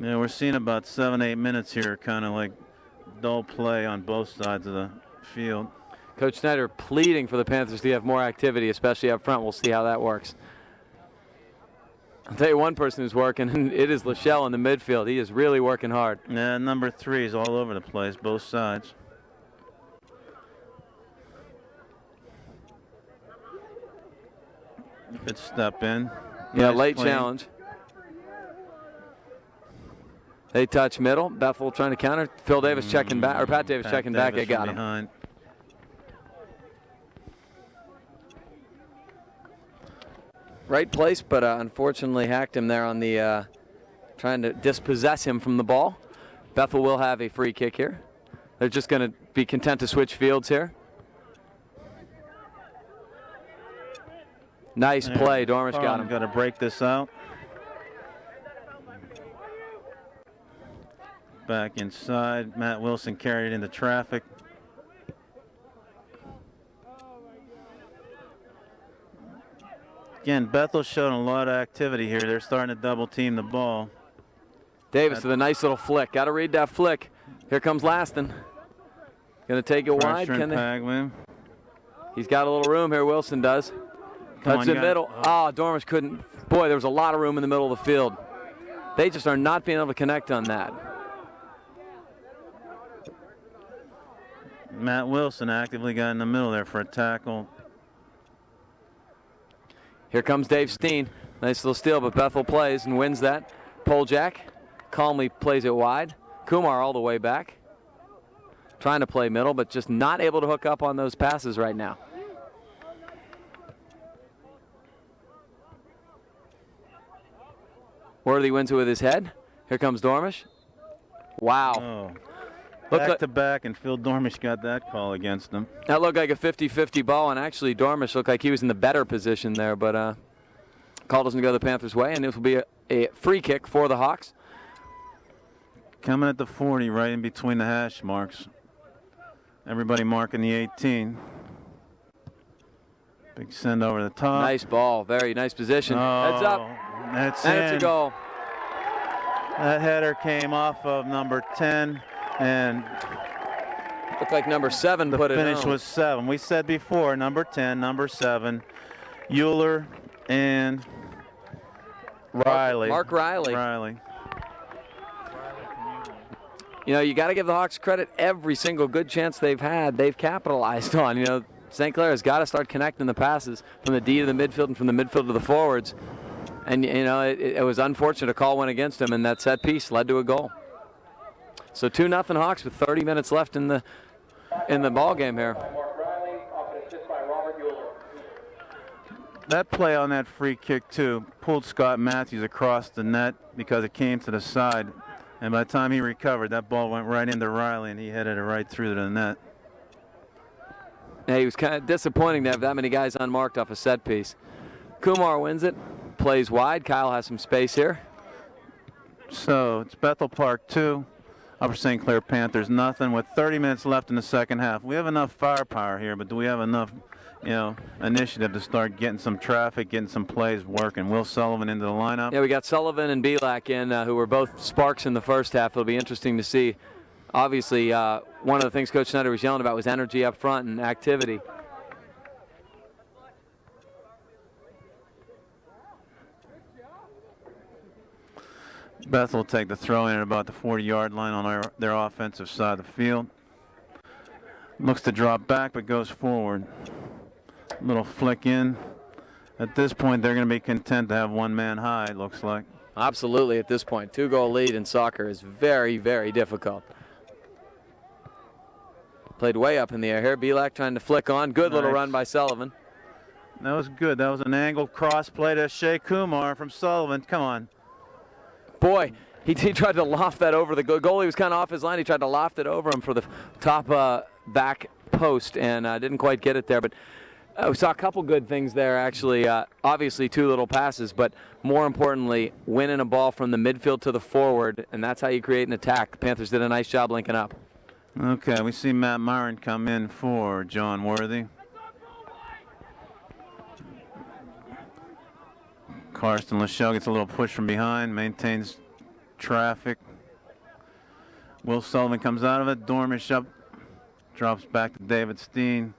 Yeah, we're seeing about 7-8 minutes here, kind of like dull play on both sides of the field. Coach Snyder pleading for the Panthers to have more activity, especially up front. We'll see how that works. I'll tell you one person who's working, and it is Lachelle in the midfield. He is really working hard. Yeah, number 3 is all over the place, both sides. Good step in. Yeah, Nice late clean. challenge. They touch middle. Bethel trying to counter. Phil Davis checking back, or Pat Davis checking back. They Davis got from him. behind. Right place, but unfortunately hacked him there on the trying to dispossess him from the ball. Bethel will have a free kick here. They're just going to be content to switch fields here. Nice play. Dormish got him. Got to break this out. Back inside. Matt Wilson carried it into traffic. Again, Bethel's showing a lot of activity here. They're starting to double team the ball. Davis with a nice little flick. Got to read that flick. Here comes Laston. Going to take it wide. Pressure and Pagwin. He's got a little room here. Wilson does. Cuts in middle. Dormish couldn't. Boy, there was a lot of room in the middle of the field. They just are not being able to connect on that. Matt Wilson actively got in the middle there for a tackle. Here comes Dave Steen. Nice little steal, but Bethel plays and wins that. Poljak calmly plays it wide. Kumar all the way back. Trying to play middle, but just not able to hook up on those passes right now. Worthy wins it with his head. Here comes Dormish. Wow. Back to back, and Phil Dormish got that call against him. That looked like a 50-50 ball, and actually Dormish looked like he was in the better position there, but call doesn't go the Panthers' way, and this will be a free kick for the Hawks. Coming at the 40, right in between the hash marks. Everybody marking the 18. Big send over the top. Nice ball, very nice position. Heads up. That's and in. It's a goal. That header came off of number 10, and looked like number 7 the put it on. finish was 7. We said before, number 10, number 7, Euler and Riley. Mark Riley. Riley. You know, you got to give the Hawks credit. Every single good chance they've had, they've capitalized on. You know, St. Clair has got to start connecting the passes from the D to the midfield and from the midfield to the forwards. And, you know, it was unfortunate a call went against him, and that set piece led to a goal. So 2-0 Hawks with 30 minutes left in the ball game here. That play on that free kick, too, pulled Scott Matthews across the net because it came to the side. And by the time he recovered, that ball went right into Riley, and he headed it right through the net. Yeah, he was kind of disappointing to have that many guys unmarked off a set piece. Kumar wins it, plays wide. Kyle has some space here. So it's Bethel Park 2, Upper St. Clair Panthers nothing, with 30 minutes left in the second half. We have enough firepower here, but do we have enough, you know, initiative to start getting some traffic, getting some plays working? Will Sullivan into the lineup? Yeah, we got Sullivan and Belak in, who were both sparks in the first half. It'll be interesting to see. Obviously, one of the things Coach Snyder was yelling about was energy up front and activity. Bethel will take the throw in at about the 40-yard line on their offensive side of the field. Looks to drop back, but goes forward. Little flick in. At this point, they're going to be content to have one man high, it looks like. Absolutely at this point. 2-goal lead in soccer is very, very difficult. Played way up in the air here. Belak trying to flick on. Good little run by Sullivan. That was good. That was an angled cross play to Shea Kumar from Sullivan. Come on. Boy, he tried to loft that over the goalie. Was kind of off his line. He tried to loft it over him for the top back post and didn't quite get it there. But we saw a couple good things there, actually. Obviously, 2 little passes, but more importantly, winning a ball from the midfield to the forward, and that's how you create an attack. The Panthers did a nice job linking up. Okay, we see Matt Myron come in for John Worthy. Karsten Lachelle gets a little push from behind, maintains traffic. Will Sullivan comes out of it. Dormish up, drops back to David Steen.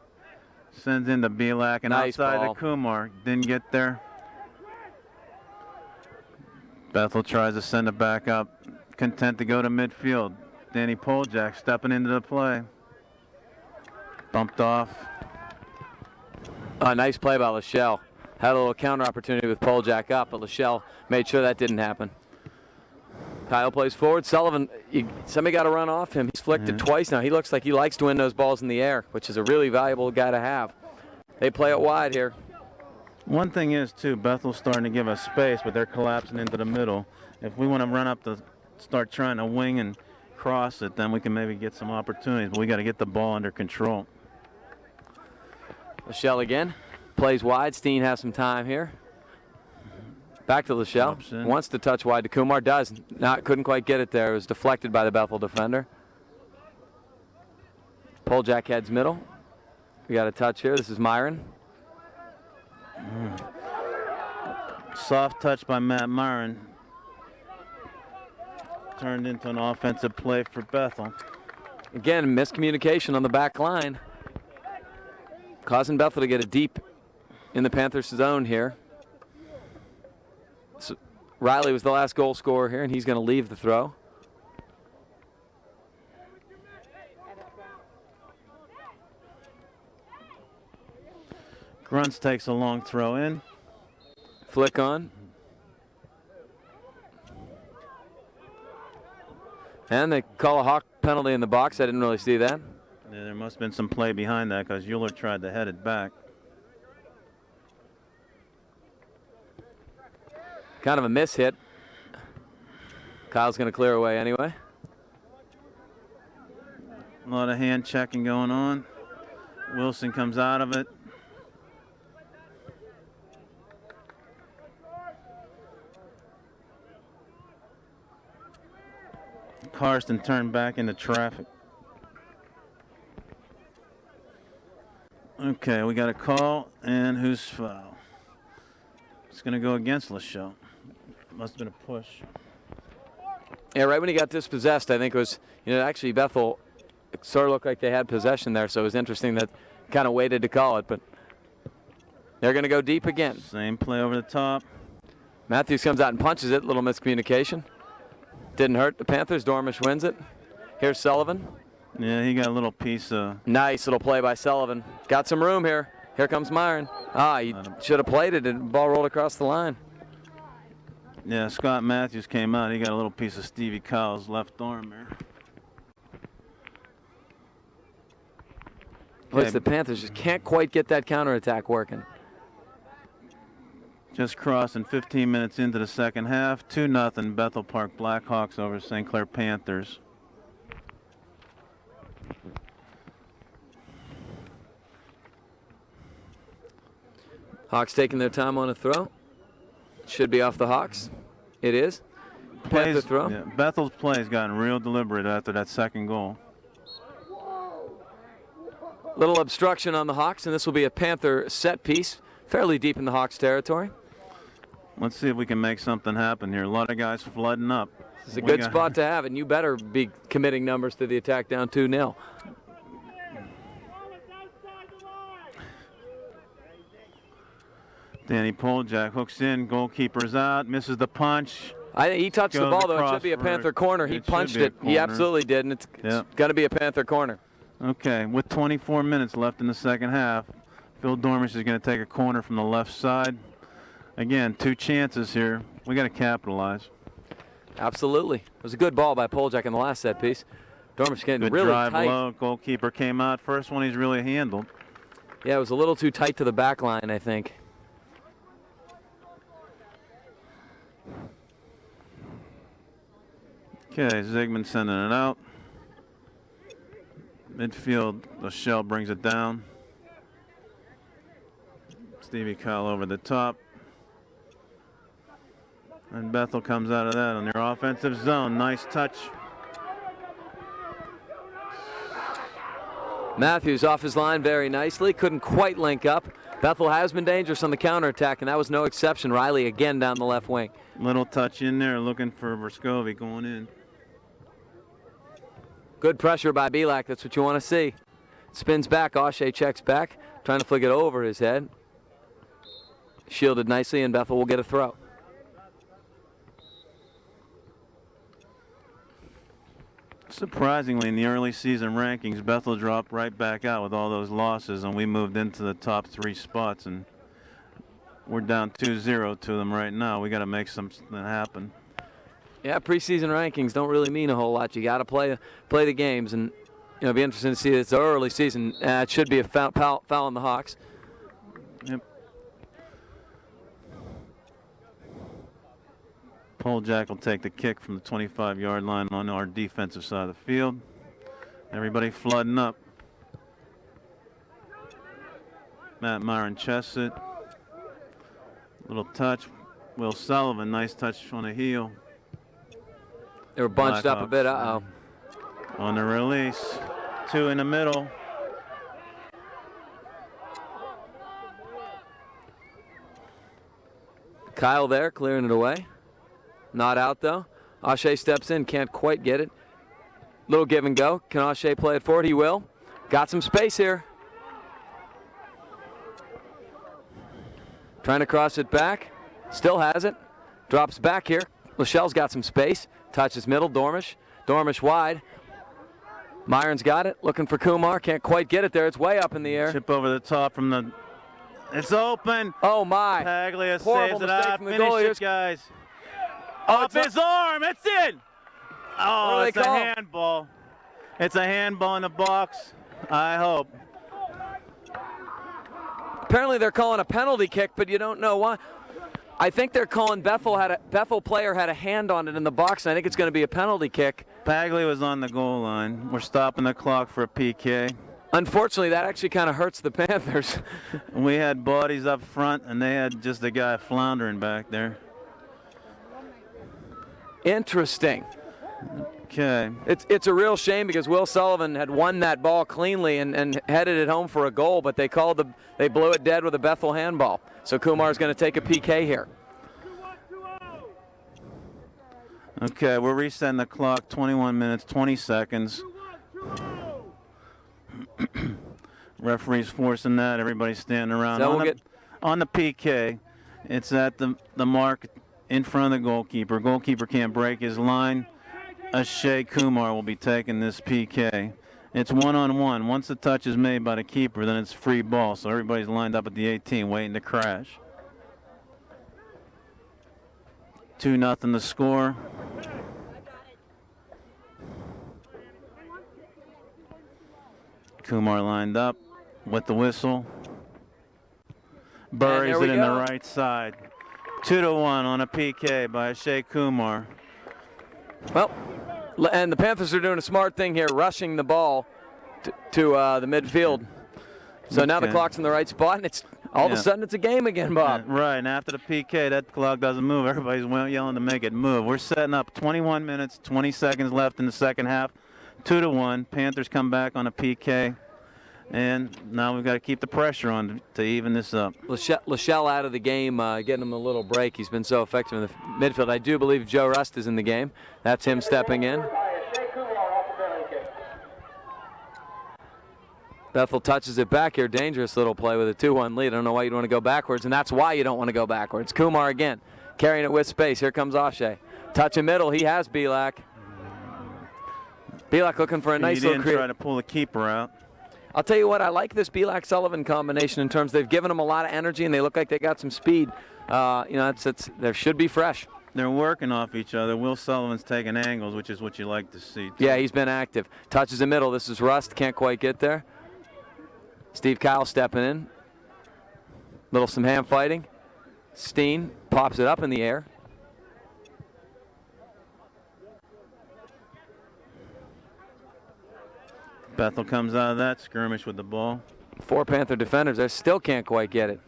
Sends into Belak and nice outside ball. to Kumar. Didn't get there. Bethel tries to send it back up. Content to go to midfield. Danny Poljak stepping into the play. Bumped off. Nice play by Lachelle. Had a little counter opportunity with Poljack up, but Lachelle made sure that didn't happen. Kyle plays forward. Sullivan, somebody got to run off him. He's flicked it twice now. He looks like he likes to win those balls in the air, which is a really valuable guy to have. They play it wide here. One thing is, too, Bethel's starting to give us space, but they're collapsing into the middle. If we want to run up to start trying to wing and cross it, then we can maybe get some opportunities, but we got to get the ball under control. Lachelle again. Plays wide. Steen has some time here. Back to Lachelle. Wants to touch wide to Kumar. Does. Couldn't quite get it there. It was deflected by the Bethel defender. Poljack heads middle. We got a touch here. This is Myron. Soft touch by Matt Myron. Turned into an offensive play for Bethel. Again, miscommunication on the back line. Causing Bethel to get it deep in the Panthers' zone here. So Riley was the last goal scorer here, and he's going to leave the throw. Grunts takes a long throw in. Flick on. And they call a Hawk penalty in the box. I didn't really see that. Yeah, there must have been some play behind that because Euler tried to head it back. Kind of a miss hit. Kyle's going to clear away anyway. A lot of hand checking going on. Wilson comes out of it. Karsten turned back into traffic. Okay, we got a call, and who's foul? It's going to go against Lachelle. Must have been a push. Yeah, right when he got dispossessed, I think it was, actually Bethel, it sort of looked like they had possession there, so it was interesting that kind of waited to call it, but they're going to go deep again. Same play over the top. Matthews comes out and punches it, little miscommunication. Didn't hurt the Panthers. Dormish wins it. Here's Sullivan. Yeah, he got a little piece of... Nice little play by Sullivan. Got some room here. Here comes Myron. He should have played it and the ball rolled across the line. Yeah, Scott Matthews came out. He got a little piece of Stevie Kyle's left arm there. Okay. The Panthers just can't quite get that counterattack working. Just crossing 15 minutes into the second half. 2-0 Bethel Park Blackhawks over St. Clair Panthers. Hawks taking their time on a throw. Should be off the Hawks. It is. Panther throw. Yeah, Bethel's play has gotten real deliberate after that second goal. Little obstruction on the Hawks, and this will be a Panther set piece, fairly deep in the Hawks territory. Let's see if we can make something happen here. A lot of guys flooding up. This is a good spot to have, and you better be committing numbers to the attack down 2-0. Danny Poljack hooks in, goalkeeper's out, misses the punch. He touched the ball, though. It should be a Panther corner. He punched it. He absolutely did, and it's going to be a Panther corner. Okay, with 24 minutes left in the second half, Phil Dormish is going to take a corner from the left side. Again, 2 chances here. We got to capitalize. Absolutely. It was a good ball by Poljack in the last set piece. Dormish getting good really drive tight. Low. Goalkeeper came out. First one he's really handled. Yeah, it was a little too tight to the back line, I think. Okay, Zygmunt sending it out. Midfield, Lachelle brings it down. Stevie Kyle over the top. And Bethel comes out of that on their offensive zone. Nice touch. Matthews off his line very nicely. Couldn't quite link up. Bethel has been dangerous on the counterattack, and that was no exception. Riley again down the left wing. Little touch in there, looking for Verscovi going in. Good pressure by Belak. That's what you want to see. Spins back. O'Shea checks back, trying to flick it over his head. Shielded nicely, and Bethel will get a throw. Surprisingly, in the early season rankings, Bethel dropped right back out with all those losses, and we moved into the top 3 spots. And we're down 2-0 to them right now. We got to make something happen. Yeah, preseason rankings don't really mean a whole lot. You got to play the games, and it'll be interesting to see. It's early season. It should be a foul on the Hawks. Yep. Jack will take the kick from the 25-yard line on our defensive side of the field. Everybody flooding up. Matt Myron chests it. Little touch. Will Sullivan, nice touch on the heel. They were bunched up a bit. Uh-oh. On the release. 2 in the middle. Kyle there clearing it away. Not out though. Ashe steps in, can't quite get it. Little give and go. Can Ashe play it forward? He will. Got some space here. Trying to cross it back. Still has it. Drops back here. Lachelle's got some space. Touches middle. Dormish. Dormish wide. Myron's got it. Looking for Kumar. Can't quite get it there. It's way up in the air. Chip over the top from the... It's open. Oh, my. Paglia Horrible saves it mistake out. from the Finish goalie. it, guys. Oh, Off his arm. It's in. Oh, What do it's they a call? handball. It's a handball in the box. I hope. Apparently they're calling a penalty kick, but you don't know why. I think they're calling Bethel player had a hand on it in the box, and I think it's going to be a penalty kick. Paglia was on the goal line. We're stopping the clock for a PK. Unfortunately, that actually kind of hurts the Panthers. We had bodies up front, and they had just a guy floundering back there. Interesting. Okay. It's a real shame because Will Sullivan had won that ball cleanly and headed it home for a goal, but they blew it dead with a Bethel handball. So Kumar's going to take a PK here. Okay, we're resetting the clock. 21 minutes, 20 seconds. Referee's forcing that. Everybody's standing around. So On the PK, it's at the mark in front of the goalkeeper. Goalkeeper can't break his line. Ashe Kumar will be taking this PK. It's 1-on-1. Once the touch is made by the keeper, then it's free ball. So everybody's lined up at the 18 waiting to crash. 2-0 the score. Kumar lined up with the whistle. Buries it in the right side. 2-1 on a PK by Ashe Kumar. Well, and the Panthers are doing a smart thing here, rushing the ball to the midfield. So now the clock's in the right spot, and it's all of a sudden it's a game again, Bob. Right, and after the PK, that clock doesn't move. Everybody's yelling to make it move. We're setting up 21 minutes, 20 seconds left in the second half. 2-1. Panthers come back on a PK. And now we've got to keep the pressure on to even this up. Lachelle out of the game, getting him a little break. He's been so effective in the midfield. I do believe Joe Rust is in the game. That's him stepping in. Bethel touches it back here. Dangerous little play with a 2-1 lead. I don't know why you'd want to go backwards, and that's why you don't want to go backwards. Kumar again, carrying it with space. Here comes Ashe. Touch in middle. He has Belak. Belak looking for a nice little try to pull the keeper out. I'll tell you what, I like this Belak-Sullivan combination in terms they've given them a lot of energy and they look like they got some speed. They should be fresh. They're working off each other. Will Sullivan's taking angles, which is what you like to see, too. Yeah, he's been active. Touches the middle. This is Rust. Can't quite get there. Steve Kyle stepping in. Some hand fighting. Steen pops it up in the air. Bethel comes out of that skirmish with the ball. 4 Panther defenders there still can't quite get it.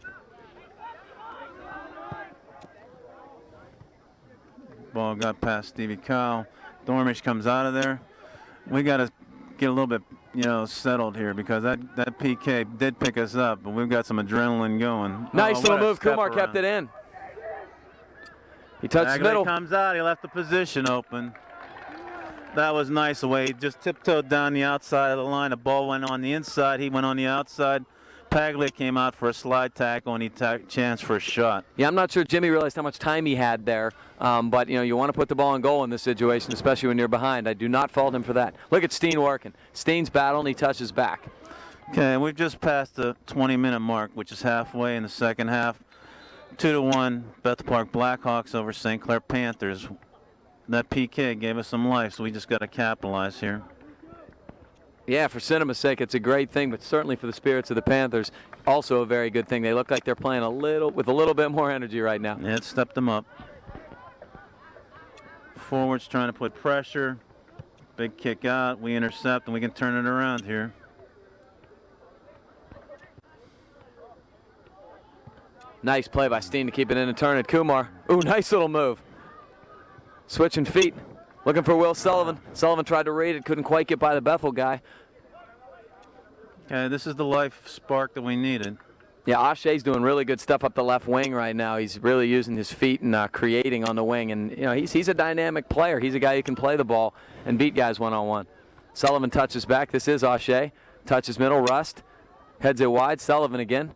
Ball got past Stevie Kyle. Dormish comes out of there. We got to get a little bit, settled here because that PK did pick us up, but we've got some adrenaline going. Nice little move. Kumar around. kept it in. He touched the middle. Comes out. He left the position open. That was nice the way he just tiptoed down the outside of the line. The ball went on the inside. He went on the outside. Paglia came out for a slide tackle, and he chance for a shot. Yeah, I'm not sure Jimmy realized how much time he had there. But, you want to put the ball in goal in this situation, especially when you're behind. I do not fault him for that. Look at Steen working. Steen's battling. He touches back. Okay, we've just passed the 20-minute mark, which is halfway in the second half. 2-1 Bethel Park Blackhawks over St. Clair Panthers. That PK gave us some life, so we just got to capitalize here. Yeah, for cinema's sake, it's a great thing, but certainly for the spirits of the Panthers, also a very good thing. They look like they're playing with a little bit more energy right now. Yeah, it stepped them up. Forwards trying to put pressure. Big kick out. We intercept, and we can turn it around here. Nice play by Steen to keep it in and turn it. Kumar. Ooh, nice little move. Switching feet. Looking for Will Sullivan. Sullivan tried to read it, couldn't quite get by the Bethel guy. Okay, this is the life spark that we needed. Yeah, Ashay's doing really good stuff up the left wing right now. He's really using his feet and creating on the wing. And, you know, he's a dynamic player. He's a guy who can play the ball and beat guys one-on-one. Sullivan touches back. This is Ashay. Touches middle. Rust. Heads it wide. Sullivan again.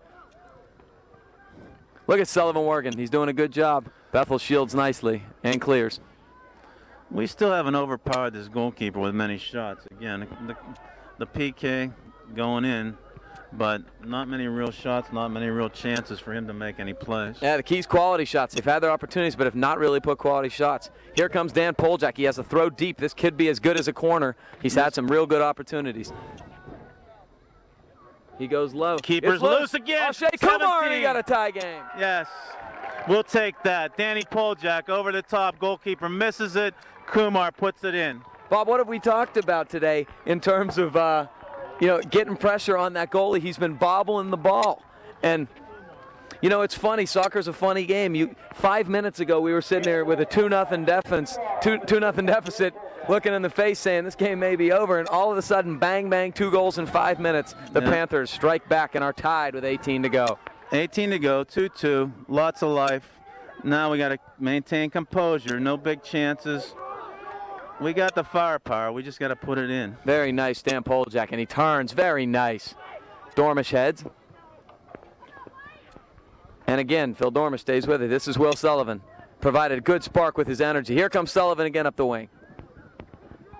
Look at Sullivan working. He's doing a good job. Bethel shields nicely and clears. We still haven't overpowered this goalkeeper with many shots. Again, the PK going in, but not many real shots, not many real chances for him to make any plays. Yeah, the key's quality shots. They've had their opportunities, but have not really put quality shots. Here comes Dan Poljak. He has a throw deep. This could be as good as a corner. He's had some real good opportunities. He goes low. Keeper's loose again. Ashay Kumar, and he got a tie game. Yes, we'll take that. Danny Poljak over the top. Goalkeeper misses it. Kumar puts it in. Bob, what have we talked about today in terms of getting pressure on that goalie? He's been bobbling the ball. And, you know, it's funny. Soccer's a funny game. 5 minutes ago, we were sitting there with a 2-0 deficit, looking in the face saying this game may be over. And all of a sudden, bang, bang, 2 goals in 5 minutes. The Panthers strike back and are tied with 18 to go. 18 to go, 2-2, lots of life. Now we got to maintain composure, no big chances. We got the firepower. We just got to put it in. Very nice, Dan Poljak, and he turns. Very nice. Dormish heads. And again, Phil Dormish stays with it. This is Will Sullivan. Provided a good spark with his energy. Here comes Sullivan again up the wing.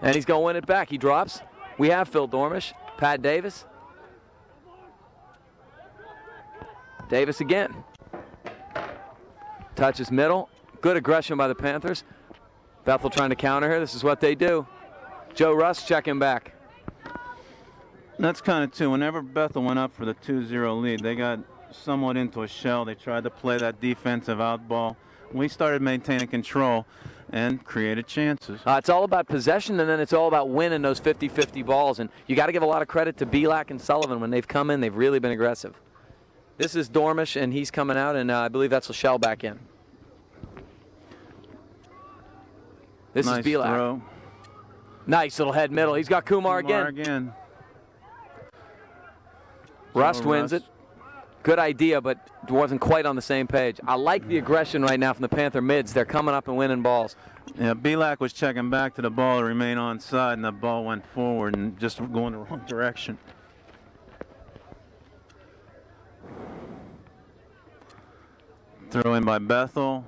And he's going to win it back. He drops. We have Phil Dormish. Pat Davis. Davis again. Touches middle. Good aggression by the Panthers. Bethel trying to counter here. This is what they do. Joe Rust checking back. That's kind of too. Whenever Bethel went up for the 2-0 lead, they got somewhat into a shell. They tried to play that defensive out ball. We started maintaining control and created chances. It's all about possession, and then it's all about winning those 50-50 balls. And you got to give a lot of credit to Belak and Sullivan. When they've come in, they've really been aggressive. This is Dormish, and he's coming out, and I believe that's Lachelle back in. This nice is Belak. Throw. Nice little head middle. He's got Kumar again. Rust wins it. Good idea, but wasn't quite on the same page. I like the aggression right now from the Panther mids. They're coming up and winning balls. Yeah, Belak was checking back to the ball to remain onside, and the ball went forward and just going the wrong direction. Throw in by Bethel.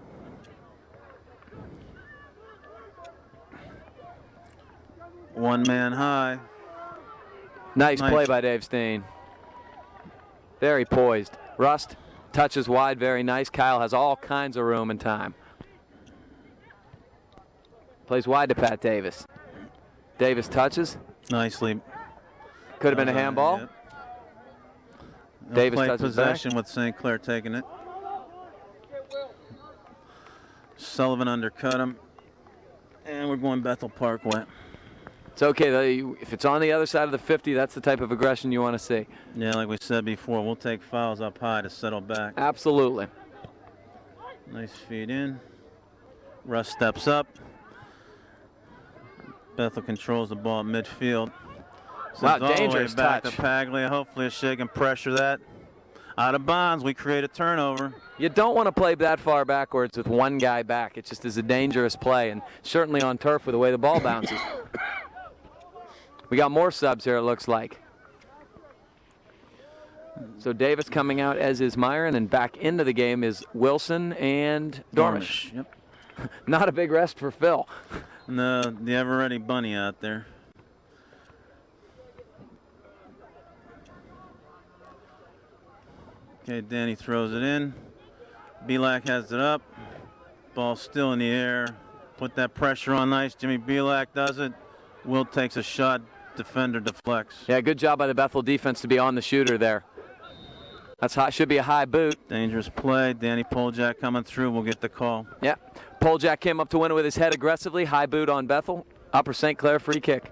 One man high. Nice play by Dave Steen. Very poised. Rust touches wide, very nice. Kyle has all kinds of room and time. Plays wide to Pat Davis. Davis touches. Nicely. Could have been a handball. Yep. Davis play touches possession back. with St. Clair taking it. Sullivan undercut him. And we're going Bethel Parkway. It's okay. If it's on the other side of the 50, that's the type of aggression you want to see. Yeah, like we said before, we'll take fouls up high to settle back. Absolutely. Nice feed in. Russ steps up. Bethel controls the ball at midfield. Wow, All the way dangerous back touch. to Paglia. Hopefully a shake and pressure that. Out of bounds, we create a turnover. You don't want to play that far backwards with one guy back. It just is a dangerous play, and certainly on turf with the way the ball bounces. We got more subs here, it looks like. So Davis coming out, as is Myron, and back into the game is Wilson and Dormish. Yep. Not a big rest for Phil. No, the ever-ready bunny out there. Okay, Danny throws it in. Belak has it up. Ball still in the air. Put that pressure on nice. Jimmy Belak does it. Will takes a shot. Defender deflects. Yeah, good job by the Bethel defense to be on the shooter there. That's high, should be a high boot. Dangerous play. Danny Poljak coming through. We'll get the call. Yeah, Poljak came up to win it with his head aggressively. High boot on Bethel. Upper St. Clair free kick.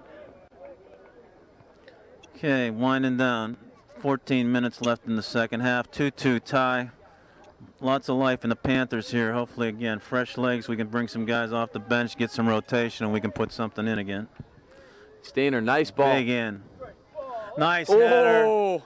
Okay, winding down. 14 minutes left in the second half. 2-2 tie. Lots of life in the Panthers here. Hopefully, again, fresh legs. We can bring some guys off the bench, get some rotation, and we can put something in again. Steiner, nice ball. Big in. Nice header.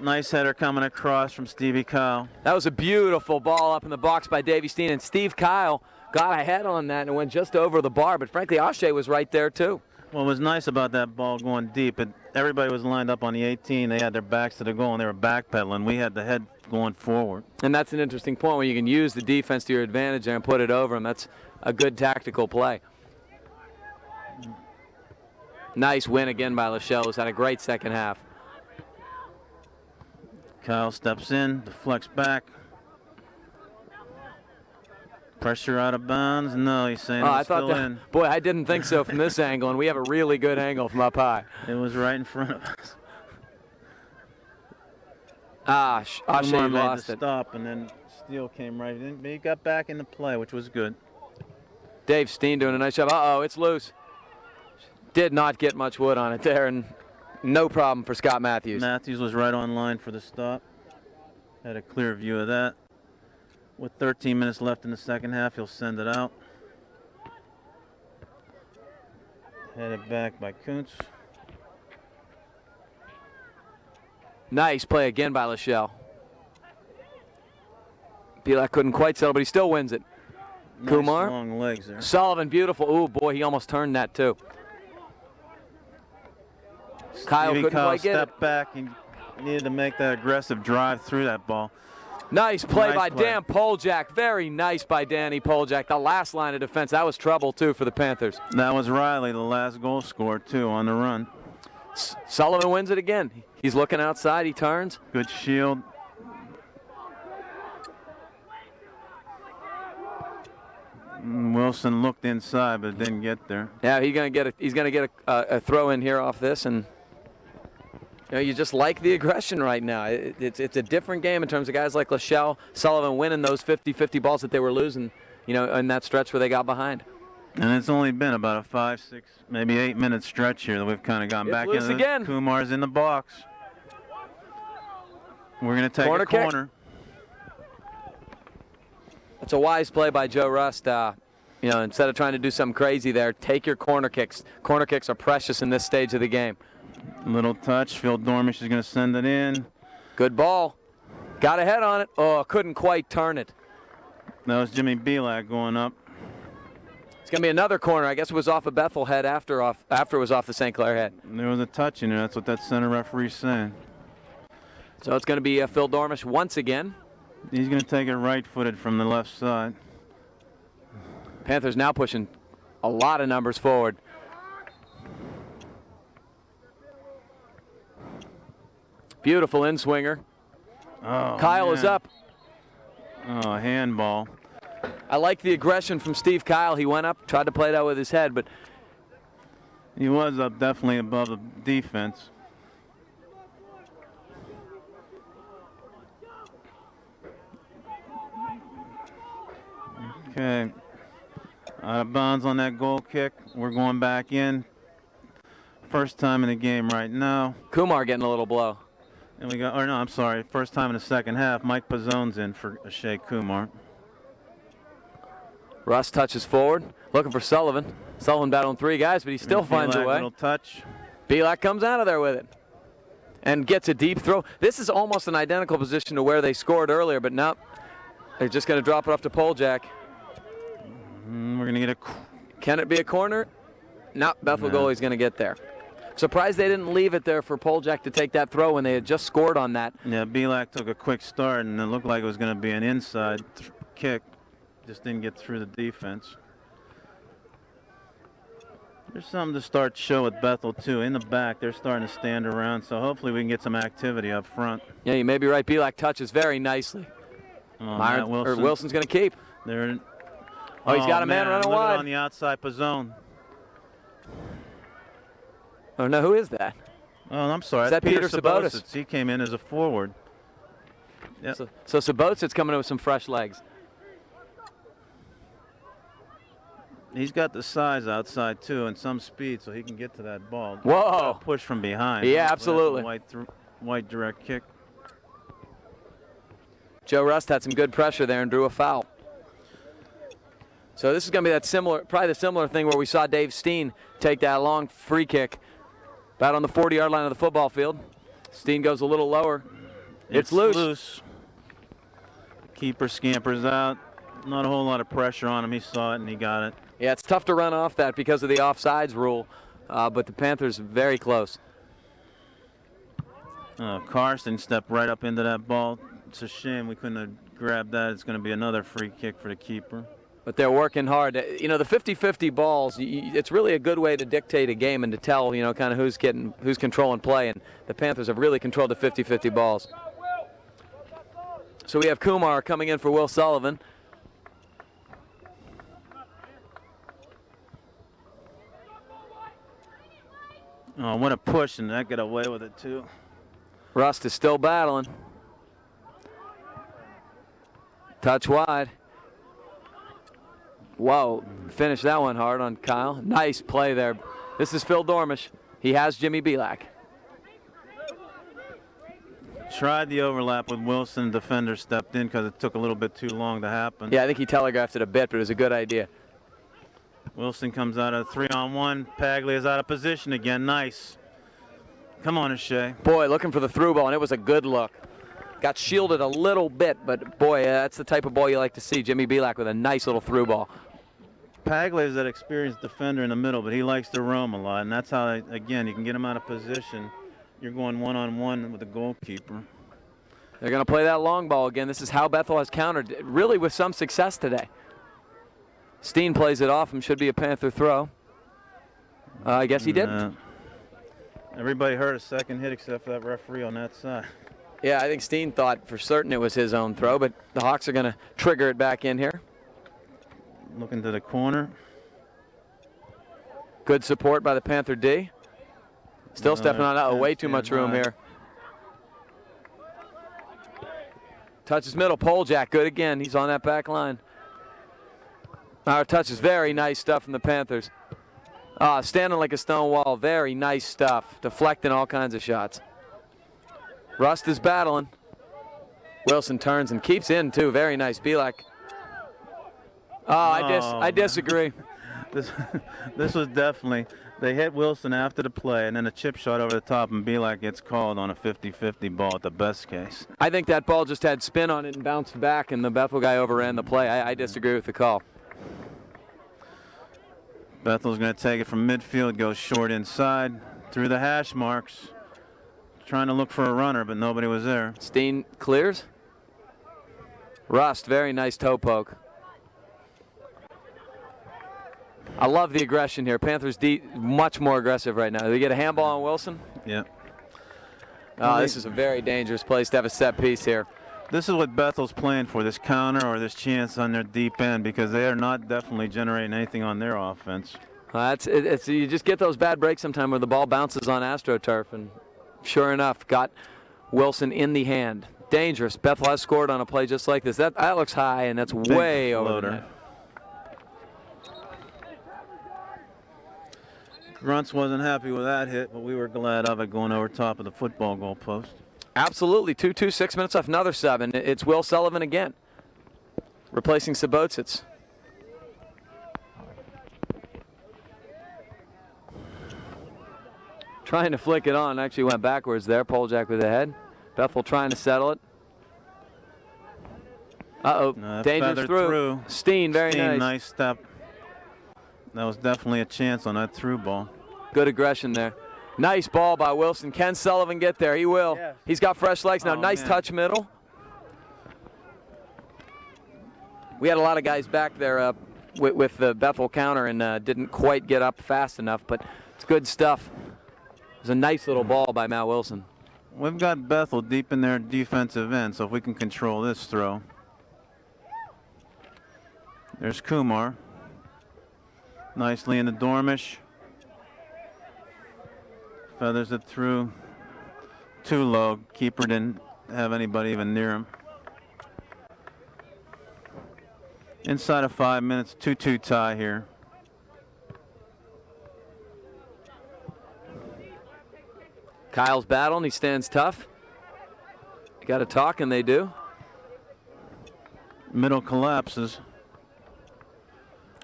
Nice header coming across from Stevie Kyle. That was a beautiful ball up in the box by Davey Steen, and Steve Kyle got ahead on that and went just over the bar, but frankly, Ashe was right there too. What was nice about that ball going deep, everybody was lined up on the 18. They had their backs to the goal, and they were backpedaling. We had the head going forward. And that's an interesting point when you can use the defense to your advantage and put it over them. That's a good tactical play. Nice win again by Lachelle, who's had a great second half. Kyle steps in, deflects back. Pressure out of bounds. No, he's saying it's still in. Boy, I didn't think so from this angle, and we have a really good angle from up high. It was right in front of us. Ashe lost it. Stop, and then Steele came right in. But he got back into play, which was good. Dave Steen doing a nice job. Uh-oh, it's loose. Did not get much wood on it there, and no problem for Scott Matthews. Matthews was right on line for the stop. Had a clear view of that. With 13 minutes left in the second half, he'll send it out. Headed back by Kuntz. Nice play again by Lachelle. Belak couldn't quite settle, but he still wins it. Nice Kumar. Long legs there. Sullivan, beautiful. Ooh, boy, he almost turned that too. Kyle couldn't quite get it. Stepped back and needed to make that aggressive drive through that ball. Nice play by Dan Poljak. Very nice by Danny Poljak. The last line of defense. That was trouble, too, for the Panthers. That was Riley, the last goal scorer, too, on the run. Sullivan wins it again. He's looking outside. He turns. Good shield. Wilson looked inside, but didn't get there. Yeah, he's gonna get a throw in here off this, and you just like the aggression right now. It's a different game in terms of guys like Lachelle, Sullivan winning those 50-50 balls that they were losing, in that stretch where they got behind. And it's only been about a 5, 6, maybe 8-minute stretch here that we've kind of gone back into again. Kumar's in the box. We're going to take a corner. That's a wise play by Joe Rust. Instead of trying to do something crazy there, take your corner kicks. Corner kicks are precious in this stage of the game. Little touch. Phil Dormish is going to send it in. Good ball. Got a head on it. Oh, couldn't quite turn it. That was Jimmy Belak going up. It's going to be another corner. I guess it was off a Bethel head after it was off the St. Clair head. There was a touch in there. That's what that center referee's saying. So it's going to be Phil Dormish once again. He's going to take it right-footed from the left side. Panthers now pushing a lot of numbers forward. Beautiful in-swinger. Oh, Kyle is up. Oh, handball. I like the aggression from Steve Kyle. He went up, tried to play it out with his head, but he was up definitely above the defense. Okay. Out of bounds on that goal kick. We're going back in. First time in the game right now. Kumar getting a little blow. And we got, or no, I'm sorry. First time in the second half. Mike Pizzone's in for Shea Kumar. Russ touches forward, looking for Sullivan. Sullivan battling three guys, but he still finds a way. Little touch. Belak comes out of there with it and gets a deep throw. This is almost an identical position to where they scored earlier, but nope. They're just going to drop it off to Poljak. We're going to get a... Can it be a corner? No, Bethel goalie's going to get there. Surprised they didn't leave it there for Poljak to take that throw when they had just scored on that. Yeah, Belak took a quick start, and it looked like it was going to be an inside kick. Just didn't get through the defense. There's something to start to show with Bethel, too. In the back, they're starting to stand around, so hopefully we can get some activity up front. Yeah, you may be right. Belak touches very nicely. Matt Wilson. Wilson's going to keep. There. Oh, he's got a man running look at it wide. on the outside zone. Oh, no, who is that? Oh, I'm sorry. Is that Peter Peter Sabotis? He came in as a forward. Yep. So Sabotis coming in with some fresh legs. He's got the size outside, too, and some speed, so he can get to that ball. Whoa. Push from behind. Yeah, That's a absolutely. White direct kick. Joe Rust had some good pressure there and drew a foul. So this is going to be that probably the similar thing where we saw Dave Steen take that long free kick about on the 40-yard line of the football field. Steen goes a little lower. It's loose. Keeper scampers out. Not a whole lot of pressure on him. He saw it and he got it. Yeah, it's tough to run off that because of the offsides rule, but the Panthers very close. Carson stepped right up into that ball. It's a shame we couldn't have grabbed that. It's going to be another free kick for the keeper. But they're working hard. You know, the 50-50 balls, it's really a good way to dictate a game and to tell, you know, kind of who's controlling play. And the Panthers have really controlled the 50-50 balls. So we have Kumar coming in for Will Sullivan. Oh, what a push, and that got away with it, too. Rust is still battling. Touch wide. Whoa, finished that one hard on Kyle. Nice play there. This is Phil Dormish. He has Jimmy Belak. Tried the overlap with Wilson. Defender stepped in because it took a little bit too long to happen. Yeah, I think he telegraphed it a bit, but it was a good idea. Wilson comes out of 3-on-1. Paglia is out of position again. Nice. Come on, Shea. Boy, looking for the through ball, and it was a good look. Got shielded a little bit, but boy, that's the type of ball you like to see. Jimmy Belak with a nice little through ball. Paglia is that experienced defender in the middle, but he likes to roam a lot, and that's how, again, you can get him out of position. You're going one-on-one with the goalkeeper. They're going to play that long ball again. This is how Bethel has countered, really with some success today. Steen plays it off and should be a Panther throw. I guess he didn't. Everybody heard a second hit except for that referee on that side. Yeah, I think Steen thought for certain it was his own throw, but the Hawks are going to trigger it back in here. Looking to the corner. Good support by the Panther D. Still stepping on that. Way too much room here. Touches middle. Pole jack. Good again. He's on that back line. Our touch is very nice stuff from the Panthers. Standing like a stone wall. Very nice stuff. Deflecting all kinds of shots. Rust is battling. Wilson turns and keeps in, too. Very nice. Belak. I disagree. This was definitely, they hit Wilson after the play, and then a chip shot over the top, and Belak gets called on a 50-50 ball at the best case. I think that ball just had spin on it and bounced back, and the Bethel guy overran the play. I disagree with the call. Bethel's going to take it from midfield, goes short inside, through the hash marks. Trying to look for a runner, but nobody was there. Steen clears. Rust, very nice toe poke. I love the aggression here. Panthers much more aggressive right now. They get a handball on Wilson. Yeah. This is a very dangerous place to have a set piece here. This is what Bethel's playing for, this counter or this chance on their deep end, because they are not definitely generating anything on their offense. You just get those bad breaks sometime where the ball bounces on AstroTurf, and sure enough, got Wilson in the hand. Dangerous. Bethel has scored on a play just like this. That looks high, and that's way over the net. Grunts wasn't happy with that hit, but we were glad of it going over top of the football goal post. Absolutely. 2-2, 6 minutes left, another 7. It's Will Sullivan again, replacing Sabotsits. Trying to flick it on, actually went backwards there. Poljack with the head. Bethel trying to settle it. Dangerous through. Steen, very nice. Nice step. That was definitely a chance on that through ball. Good aggression there. Nice ball by Wilson. Can Sullivan get there? He will. Yeah. He's got fresh legs now. Nice touch middle. We had a lot of guys back there with the Bethel counter and didn't quite get up fast enough, but it's good stuff. It was a nice little ball by Matt Wilson. We've got Bethel deep in their defensive end, so if we can control this throw. There's Kumar. Nicely in the Dormish. Feathers it through. Too low. Keeper didn't have anybody even near him. Inside of 5 minutes, 2-2 tie here. Kyle's battling. He stands tough. You got to talk, and they do. Middle collapses.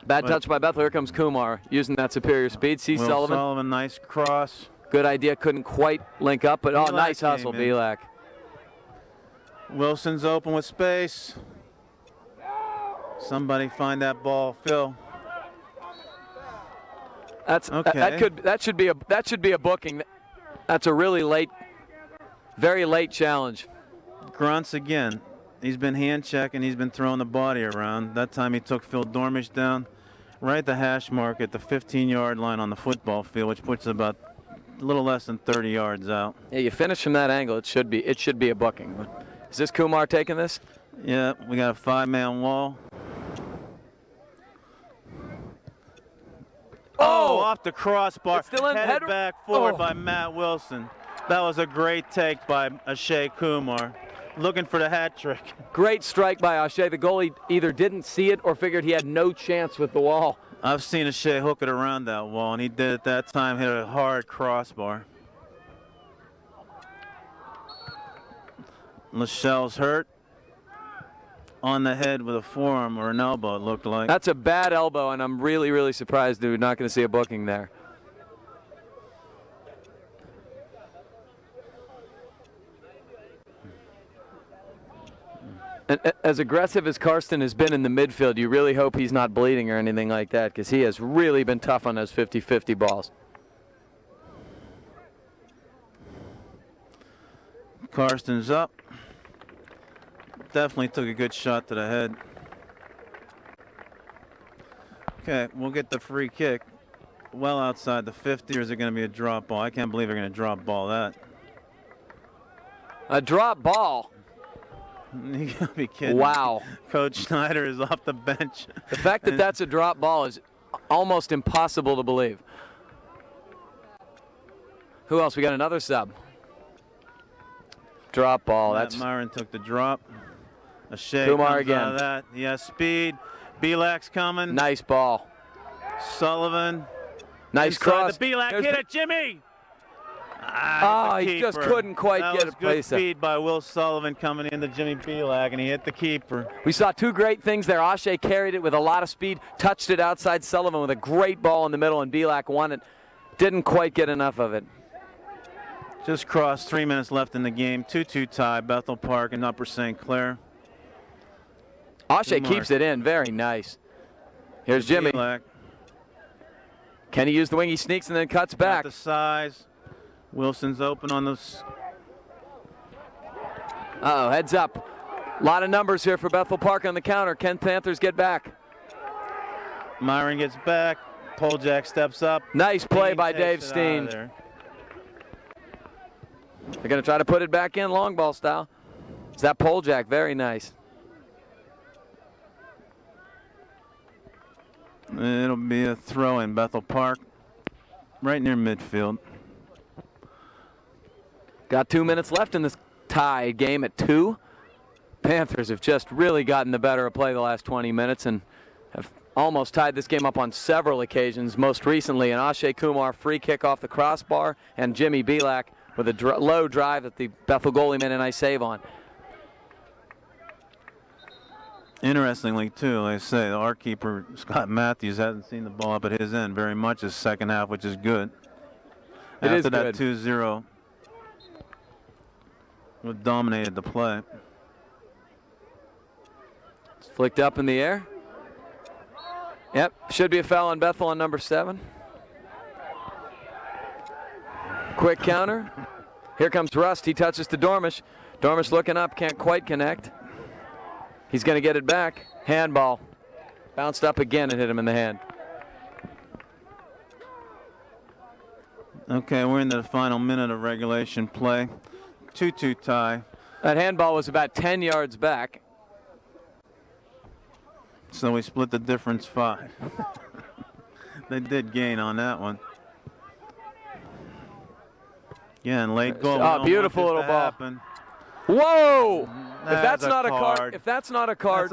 Bad touch by Bethel. Here comes Kumar using that superior speed. See Will Sullivan. Nice cross. Good idea. Couldn't quite link up, but oh, nice hustle, Belak. Wilson's open with space. Somebody find that ball, Phil. That's okay. That should be a booking. That's a really late, very late challenge. Grunts again. He's been hand checking. He's been throwing the body around. That time he took Phil Dormish down right at the hash mark at the 15-yard line on the football field, which puts about a little less than 30 yards out. Yeah, you finish from that angle. It should be a booking. Is this Kumar taking this? Yeah, we got a 5-man wall. Oh, off the crossbar. It's still in. Headed back forward by Matt Wilson. That was a great take by Ashay Kumar. Looking for the hat trick. Great strike by Ashay. The goalie either didn't see it or figured he had no chance with the wall. I've seen Ashay hook it around that wall, and he did it that time, hit a hard crossbar. Lachelle's hurt. On the head with a forearm or an elbow, it looked like. That's a bad elbow, and I'm really, really surprised we're not going to see a booking there. And as aggressive as Karsten has been in the midfield, you really hope he's not bleeding or anything like that, because he has really been tough on those 50-50 balls. Karsten's up. Definitely took a good shot to the head. Okay, we'll get the free kick. Well outside the 50, or is it going to be a drop ball? I can't believe they're going to drop ball that. A drop ball? You gotta be kidding. Wow. Coach Schneider is off the bench. The fact that that's a drop ball is almost impossible to believe. Who else? We got another sub. Drop ball. Matt Myron took the drop. Ashay Kumar comes again. out of that. He has speed. Belak's coming. Nice ball. Sullivan. Nice cross. The Belak hit it, Jimmy. He just couldn't quite get it placed. Good speed by Will Sullivan coming into Jimmy Belak, and he hit the keeper. We saw two great things there. Ashay carried it with a lot of speed, touched it outside Sullivan with a great ball in the middle, and Belak won it. Didn't quite get enough of it. Just crossed. 3 minutes left in the game. 2-2 tie. Bethel Park and Upper St. Clair. Ashay keeps it in. Very nice. Here's Jimmy. Belak. Can he use the wing? He sneaks and then cuts back. Got the size. Wilson's open on this. Uh-oh, heads up. A lot of numbers here for Bethel Park on the counter. Can Panthers get back? Myron gets back. Poljak steps up. Nice play by Takes Dave it out Steen. of there. They're going to try to put it back in long ball style. Is that Poljak? Very nice. It'll be a throw in Bethel Park, right near midfield. Got 2 minutes left in this tie game at 2. Panthers have just really gotten the better of play the last 20 minutes and have almost tied this game up on several occasions, most recently an Ashay Kumar free kick off the crossbar and Jimmy Belak with a low drive that the Bethel goalie made a nice save on. Interestingly, too, like I say, our keeper, Scott Matthews, hasn't seen the ball up at his end very much this second half, which is good. After that 2-0, we dominated the play. It's flicked up in the air. Yep, should be a foul on Bethel on number 7. Quick counter. Here comes Rust. He touches to Dormish. Dormish looking up, can't quite connect. He's going to get it back. Handball. Bounced up again and hit him in the hand. Okay, we're into the final minute of regulation play. 2-2 tie. That handball was about 10 yards back. So we split the difference 5. They did gain on that one. Again, late goal. Oh, beautiful little ball. Happen. Whoa! If That's that's not a card, if that's not a card,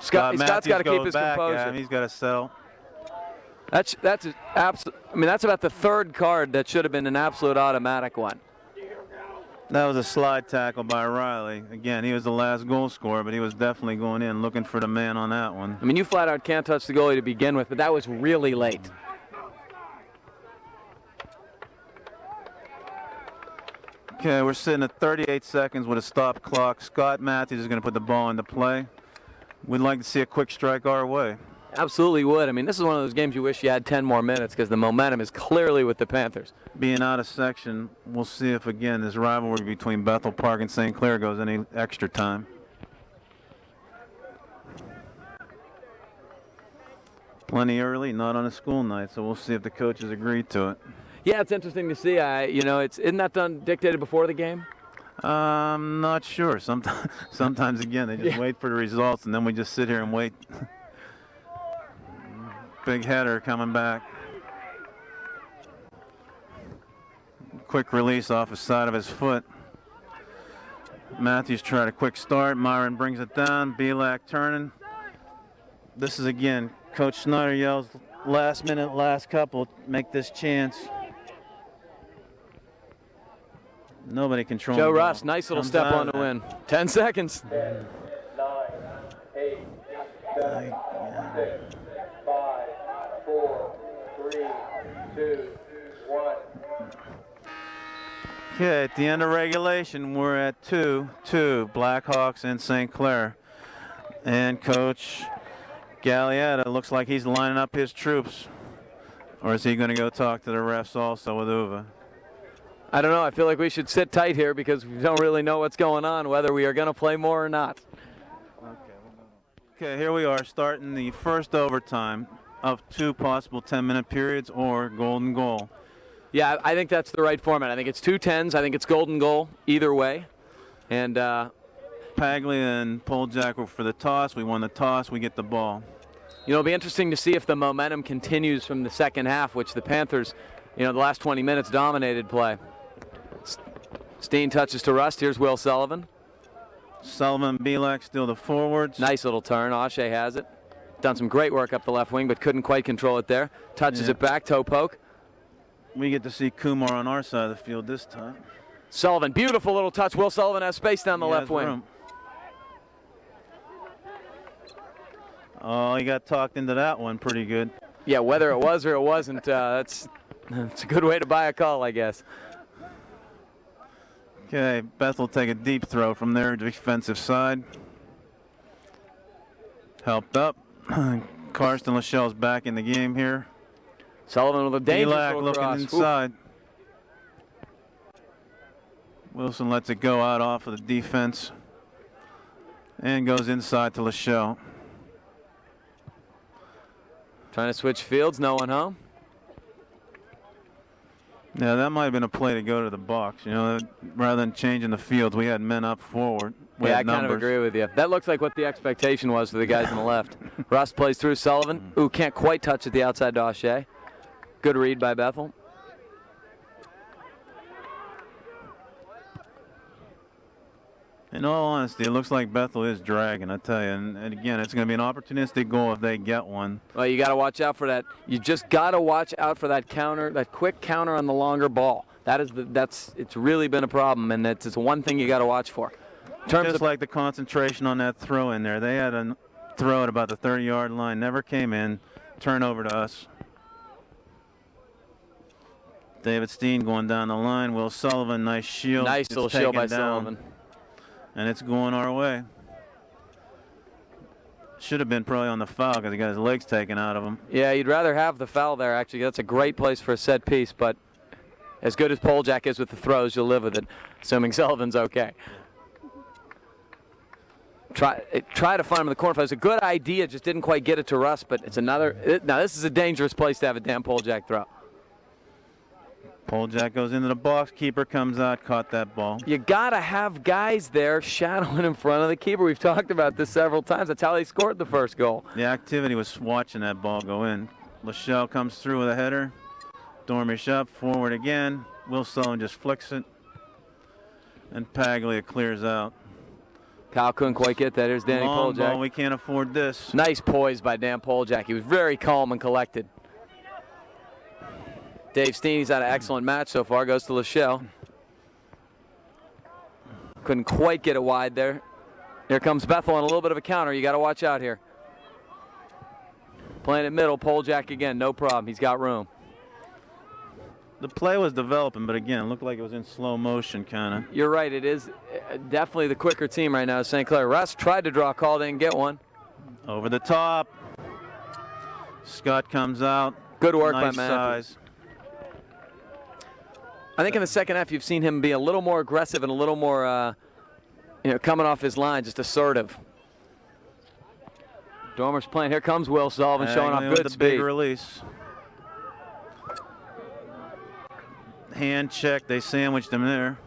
Scott's got to keep his composure. He's got to settle. That's absolute. I mean, that's about the 3rd card that should have been an absolute automatic one. That was a slide tackle by Riley. Again, he was the last goal scorer, but he was definitely going in looking for the man on that one. I mean, you flat out can't touch the goalie to begin with, but that was really late. Okay, we're sitting at 38 seconds with a stop clock. Scott Matthews is going to put the ball into play. We'd like to see a quick strike our way. Absolutely would. I mean, this is one of those games you wish you had 10 more minutes because the momentum is clearly with the Panthers. Being out of section, we'll see if, again, this rivalry between Bethel Park and St. Clair goes any extra time. Plenty early, not on a school night, so we'll see if the coaches agree to it. Yeah, it's interesting to see. Isn't that done dictated before the game? I'm not sure. Sometimes again, they just wait for the results, and then we just sit here and wait. Big header coming back. Quick release off the side of his foot. Matthews tried a quick start. Myron brings it down. Belak turning. This is again, Coach Snyder yells, last minute, last couple, make this chance. Nobody controlling. Joe Russ, nice little step on the win. 10 seconds. 10, 9, 8, 7, 6, 5, 4, 3, 2, 1. Okay, at the end of regulation, we're at 2-2, Blackhawks and St. Clair. And Coach Gallietta looks like he's lining up his troops. Or is he going to go talk to the refs also with Uva? I don't know. I feel like we should sit tight here because we don't really know what's going on, whether we are going to play more or not. Okay, here we are starting the first overtime of 2 possible 10-minute periods or golden goal. Yeah, I think that's the right format. I think it's 2 10s. I think it's golden goal either way. And Paglia and Poljak were for the toss. We won the toss. We get the ball. it'll be interesting to see if the momentum continues from the second half, which the Panthers, the last 20 minutes dominated play. Steen touches to Rust. Here's Will Sullivan. Sullivan and Belak still the forwards. Nice little turn. Oshay has it. Done some great work up the left wing, but couldn't quite control it there. Touches it back, toe poke. We get to see Kumar on our side of the field this time. Sullivan, beautiful little touch. Will Sullivan has space down the left wing. Room. Oh, he got talked into that one pretty good. Yeah, whether it was or it wasn't, that's a good way to buy a call, I guess. Okay, Bethel take a deep throw from their defensive side. Helped up. Karsten Lachelle's back in the game here. Sullivan with a dangerous Belak looking cross. inside. Wilson lets it go out off of the defense and goes inside to Lachelle. Trying to switch fields, no one home. Yeah, that might have been a play to go to the box. Rather than changing the fields, we had men up forward. I kind of agree with you. That looks like what the expectation was for the guys on the left. Russ plays through Sullivan. Ooh, can't quite touch it the outside to O'Shea. Good read by Bethel. In all honesty, it looks like Bethel is dragging, I tell you. And again, it's going to be an opportunistic goal if they get one. Well, you got to watch out for that. You just got to watch out for that counter, that quick counter on the longer ball. It's really been a problem, and it's one thing you got to watch for. Just like the concentration on that throw in there. They had a throw at about the 30-yard line, never came in. Turnover to us. David Steen going down the line. Will Sullivan, nice shield. Nice little shield by Sullivan. And it's going our way. Should have been probably on the foul because he got his legs taken out of him. Yeah, you'd rather have the foul there, actually. That's a great place for a set piece, but as good as Poljak is with the throws, you'll live with it, assuming Sullivan's okay. Try to find him in the corner. It was a good idea, just didn't quite get it to Russ, but it's another. Now, this is a dangerous place to have a damn Poljak throw. Poljack goes into the box. Keeper comes out, caught that ball. You got to have guys there shadowing in front of the keeper. We've talked about this several times. That's how they scored the first goal. The activity was watching that ball go in. Lachelle comes through with a header. Dormish up, forward again. Will Sullivan just flicks it. And Paglia clears out. Kyle couldn't quite get that. Here's Danny Long Poljack. ball, we can't afford this. Nice poise by Dan Poljack. He was very calm and collected. Dave Steeney's had an excellent match so far. Goes to Lachelle. Couldn't quite get it wide there. Here comes Bethel on a little bit of a counter. You got to watch out here. Playing it middle. Poljack again. No problem. He's got room. The play was developing, but again, it looked like it was in slow motion, kind of. You're right. It is definitely the quicker team right now. St. Clair. Russ tried to draw a call, didn't get one. Over the top. Scott comes out. Good work nice by Matthews. size. I think in the second half you've seen him be a little more aggressive and a little more, coming off his line, just assertive. Dormer's playing. Here comes Will Sullivan showing off good speed. Big release. Hand check. They sandwiched him there.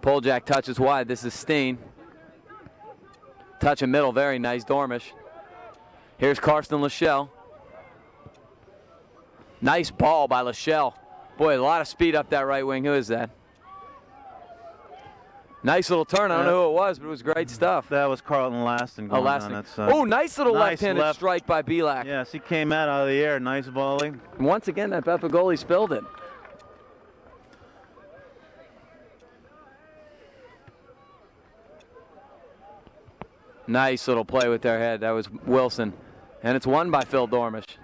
Poljack touches wide. This is Steen. Touch in middle. Very nice. Dormish. Here's Karsten Lachelle. Nice ball by Lachelle. Boy, a lot of speed up that right wing. Who is that? Nice little turn. I don't know who it was, but it was great stuff. That was Carlton Laston going on that side. Oh, nice little Nice left-handed strike by Belak. Yes, he came out of the air. Nice volley. Once again, that Bethel goalie spilled it. Nice little play with their head. That was Wilson. And it's won by Phil Dormish.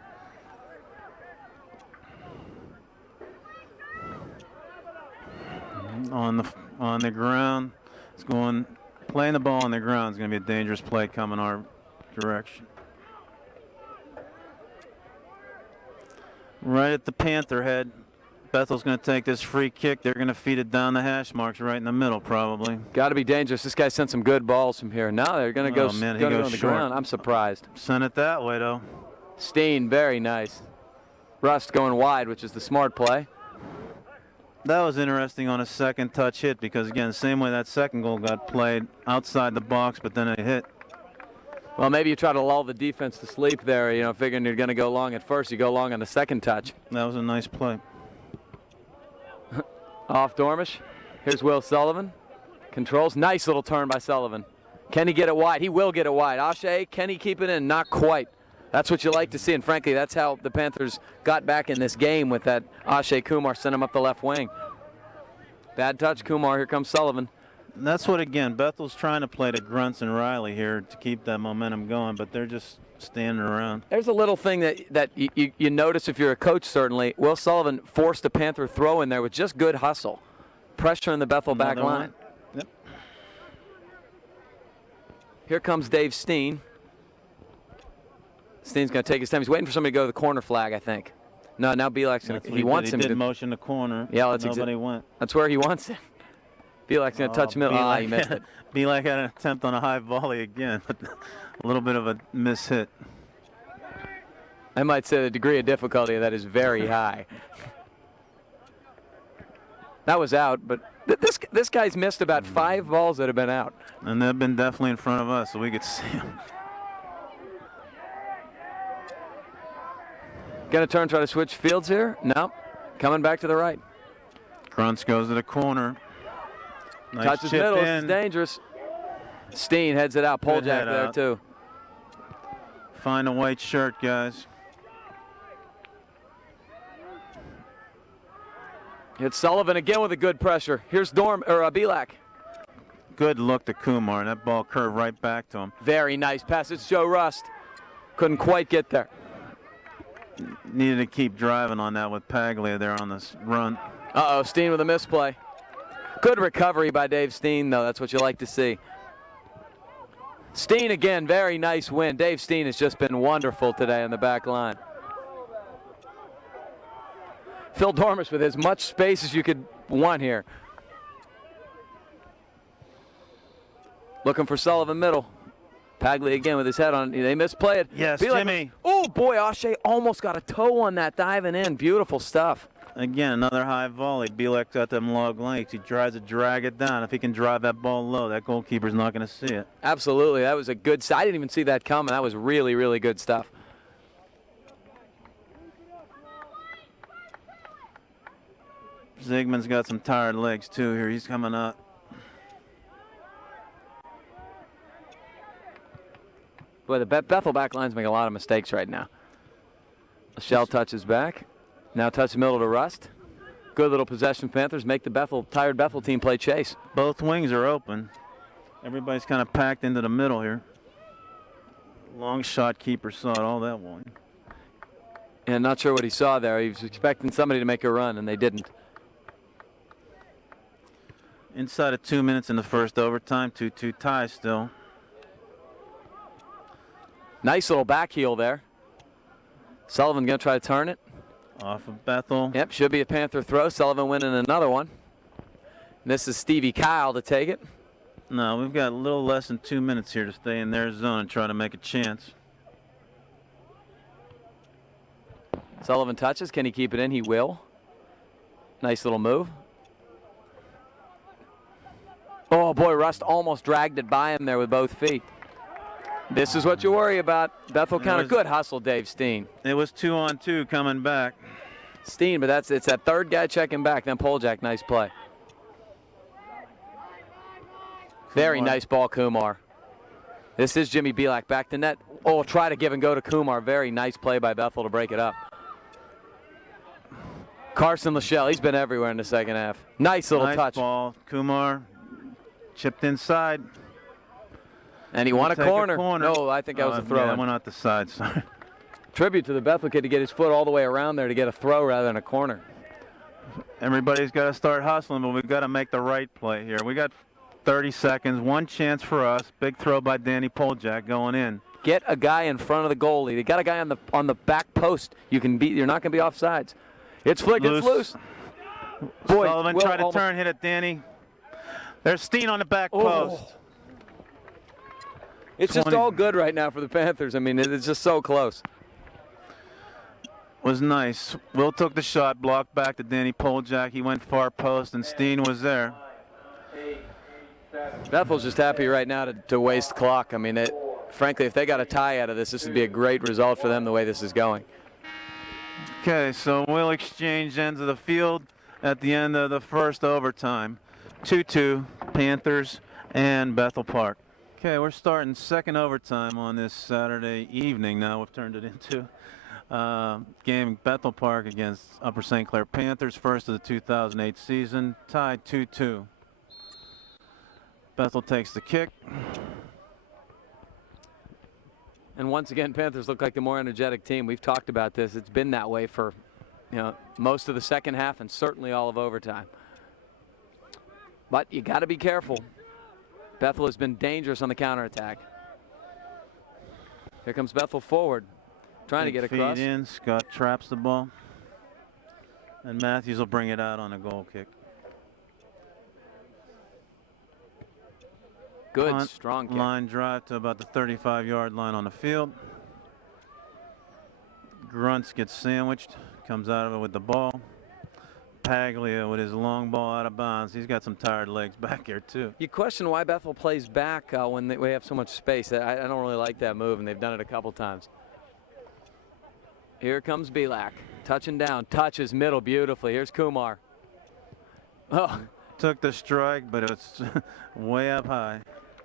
On the ground. It's going, playing the ball on the ground is going to be a dangerous play coming our direction. Right at the Panther head. Bethel's going to take this free kick. They're going to feed it down the hash marks right in the middle, probably. Got to be dangerous. This guy sent some good balls from here. Now they're going to go, man, go goes on the short. ground. I'm surprised. Sent it that way, though. Steen, very nice. Rust going wide, which is the smart play. That was interesting on a second touch hit because, again, same way that second goal got played outside the box, but then it hit. Well, maybe you try to lull the defense to sleep there, figuring you're going to go long at first. You go long on the second touch. That was a nice play. Off Dormish. Here's Will Sullivan. Controls. Nice little turn by Sullivan. Can he get it wide? He will get it wide. Ashe, can he keep it in? Not quite. That's what you like to see, and frankly, that's how the Panthers got back in this game with that Ashe Kumar sent him up the left wing. Bad touch, Kumar. Here comes Sullivan. And that's what, again, Bethel's trying to play to Grunts and Riley here to keep that momentum going, but they're just standing around. There's a little thing that you notice if you're a coach, certainly. Will Sullivan forced a Panther throw in there with just good hustle. Pressure in the Bethel back line. Yep. Here comes Dave Steen. Steen's going to take his time. He's waiting for somebody to go to the corner flag, I think. No, now Belak's going to. He wants him to. He did motion the corner. Yeah, let's nobody went. That's where he wants it. Belak's going to touch middle. He missed it. Belak had an attempt on a high volley again, but a little bit of a miss hit. I might say the degree of difficulty of that is very high. That was out, but this guy's missed about 5 balls that have been out. And they've been definitely in front of us, so we could see them. Going to turn, try to switch fields here? No. Coming back to the right. Grunts goes to the corner. Nice Touches chip middle. in. This is dangerous. Steen heads it out. Poljack there, too. Find a white shirt, guys. It's Sullivan again with a good pressure. Here's Belak. Good look to Kumar, and that ball curved right back to him. Very nice pass. It's Joe Rust. Couldn't quite get there. Needed to keep driving on that with Paglia there on this run. Uh-oh, Steen with a misplay. Good recovery by Dave Steen, though. That's what you like to see. Steen again, very nice win. Dave Steen has just been wonderful today on the back line. Phil Dormish with as much space as you could want here. Looking for Sullivan middle. Paglia again with his head on. They misplay it. Yes, Jimmy. Jimmy. Oh, boy, Ashe almost got a toe on that diving in. Beautiful stuff. Again, another high volley. Bielek's got them log lengths. He tries to drag it down. If he can drive that ball low, that goalkeeper's not going to see it. Absolutely. That was a good – I didn't even see that coming. That was really, really good stuff. Zygmun's got some tired legs, too, here. He's coming up. Boy, the Bethel back line's making a lot of mistakes right now. Shell touches back. Now touch the middle to Rust. Good little possession. Panthers make the tired Bethel team play chase. Both wings are open. Everybody's kind of packed into the middle here. Long shot keeper saw it all that one. And not sure what he saw there. He was expecting somebody to make a run, and they didn't. Inside of 2 minutes in the first overtime, 2-2 tie still. Nice little back heel there. Sullivan going to try to turn it. Off of Bethel. Yep, should be a Panther throw. Sullivan winning another one. And this is Stevie Kyle to take it. No, we've got a little less than 2 minutes here to stay in their zone and try to make a chance. Sullivan touches. Can he keep it in? He will. Nice little move. Oh, boy, Rust almost dragged it by him there with both feet. This is what you worry about. Bethel counter. Good hustle, Dave Steen. It was 2-on-2 coming back. Steen, but it's that third guy checking back. Then Poljak, nice play. Very nice ball, Kumar. This is Jimmy Bielak back to net. Oh, try to give and go to Kumar. Very nice play by Bethel to break it up. Carson Lachelle, he's been everywhere in the second half. Nice little touch. Ball. Kumar chipped inside. And he won a corner. No, I think that was a throw. Yeah, that went out the side. Sorry. Tribute to the Bethel kid to get his foot all the way around there to get a throw rather than a corner. Everybody's got to start hustling, but we've got to make the right play here. We got 30 seconds, one chance for us. Big throw by Danny Poljak going in. Get a guy in front of the goalie. They got a guy on the back post. You're not going to be offsides. It's flick. It's loose. Boy, Sullivan tried to turn, hit it, Danny. There's Steen on the back post. It's just all good right now for the Panthers. I mean, it's just so close. Was nice. Will took the shot, blocked back to Danny Poljak. He went far post, and Steen was there. Bethel's just happy right now to waste clock. I mean, frankly, if they got a tie out of this would be a great result for them the way this is going. Okay, so we'll exchange ends of the field at the end of the first overtime. 2-2, Panthers and Bethel Park. Okay, we're starting second overtime on this Saturday evening now. We've turned it into game Bethel Park against Upper St. Clair Panthers, first of the 2008 season, tied 2-2. Bethel takes the kick. And once again, Panthers look like the more energetic team. We've talked about this. It's been that way for most of the second half and certainly all of overtime. But you got to be careful. Bethel has been dangerous on the counterattack. Here comes Bethel forward, trying to get across. Feed in, Scott traps the ball. And Matthews will bring it out on a goal kick. Good, Punt, strong kick. Line drive to about the 35-yard line on the field. Grunts gets sandwiched, comes out of it with the ball. Paglia with his long ball out of bounds. He's got some tired legs back here too. You question why Bethel plays back when we have so much space. I don't really like that move, and they've done it a couple times. Here comes Bielak, touching down, touches middle beautifully. Here's Kumar. Oh, took the strike, but it's way up high.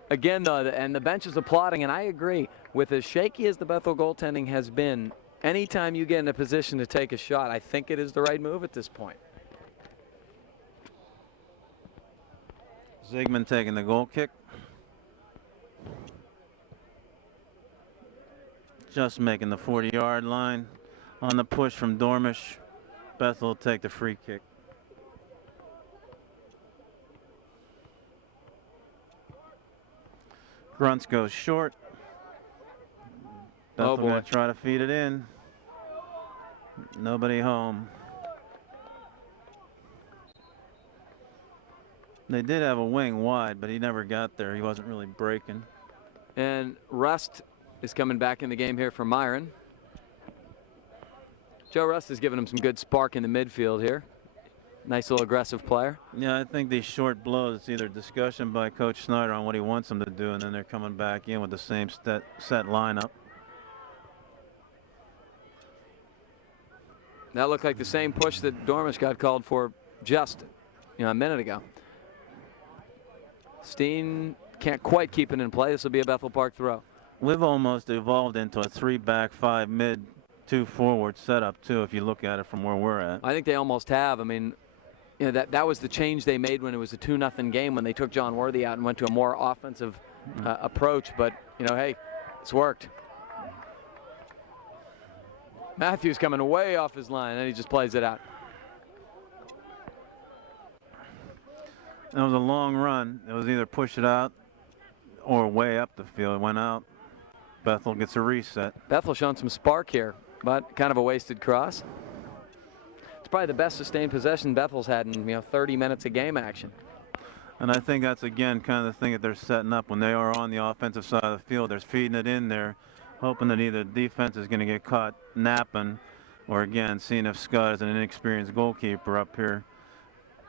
Again, though, and the bench is applauding, and I agree. With as shaky as the Bethel goaltending has been, anytime you get in a position to take a shot, I think it is the right move at this point. Zygmun taking the goal kick. Just making the 40-yard line. On the push from Dormish, Bethel will take the free kick. Grunts goes short. Bethel going to try to feed it in. Nobody home. They did have a wing wide, but he never got there. He wasn't really breaking. And Rust is coming back in the game here for Myron. Joe Rust has given him some good spark in the midfield here. Nice little aggressive player. Yeah, I think these short blows, it's either discussion by Coach Snyder on what he wants them to do, and then they're coming back in with the same set lineup. That looked like the same push that Dormish got called for just a minute ago. Steen can't quite keep it in play. This will be a Bethel Park throw. We've almost evolved into a 3-back, 5 mid, 2 forward setup too, if you look at it from where we're at. I think they almost have. I mean, that was the change they made when it was a 2-0 game, when they took John Worthy out and went to a more offensive approach. But hey, it's worked. Matthews coming way off his line, and he just plays it out. It was a long run. It was either push it out or way up the field. It went out. Bethel gets a reset. Bethel showing some spark here, but kind of a wasted cross. It's probably the best sustained possession Bethel's had in 30 minutes of game action. And I think that's, again, kind of the thing that they're setting up when they are on the offensive side of the field. They're feeding it in there, hoping that either the defense is going to get caught napping, or, again, seeing if Scott, as an inexperienced goalkeeper up here,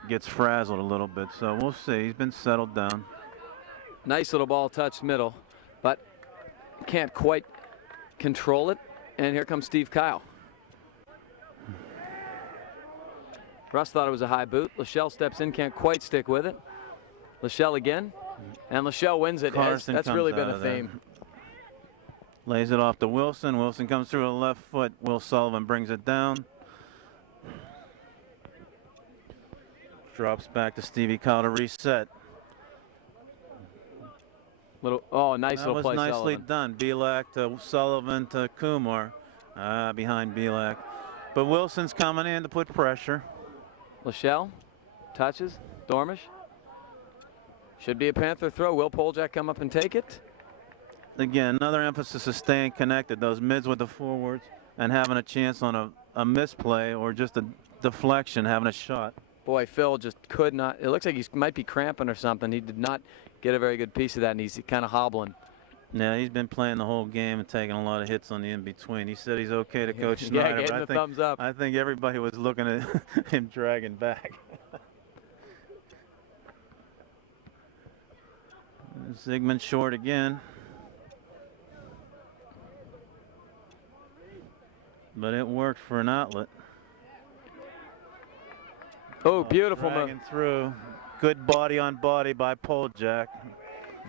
gets frazzled a little bit. So we'll see. He's been settled down. Nice little ball touched middle, but can't quite control it. And here comes Steve Kyle. Russ thought it was a high boot. Lachelle steps in, can't quite stick with it. Lachelle again, and Lachelle wins it. That's really been a theme. Lays it off to Wilson. Wilson comes through a left foot. Will Sullivan brings it down. Drops back to Stevie Kyle to reset. Nice little play. That was nicely Sullivan. done. Belak to Sullivan to Kumar. Behind Belak. But Wilson's coming in to put pressure. Lachelle touches. Dormish. Should be a Panther throw. Will Poljak come up and take it? Again, another emphasis is staying connected. Those mids with the forwards and having a chance on a misplay or just a deflection, having a shot. Boy, Phil just could not. It looks like he might be cramping or something. He did not get a very good piece of that, and he's kind of hobbling. Yeah, he's been playing the whole game and taking a lot of hits on the in-between. He said he's okay to Coach Snyder. Yeah, getting the thumbs up. I think everybody was looking at him dragging back. Zygmunt short again. But it worked for an outlet. Oh, beautiful move. Dragging through. Good body on body by Poljak.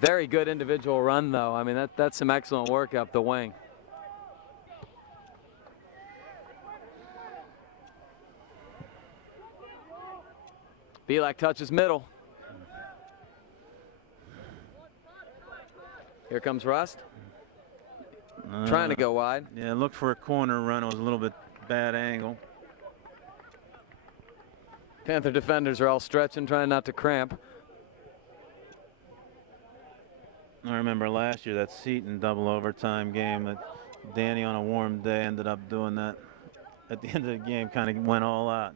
Very good individual run, though. I mean, that's some excellent work up the wing. Belak touches middle. Here comes Rust. Trying to go wide. Yeah, looked for a corner run. It was a little bit bad angle. Panther defenders are all stretching, trying not to cramp. I remember last year that Seton double overtime game that Danny on a warm day ended up doing that. At the end of the game, kind of went all out.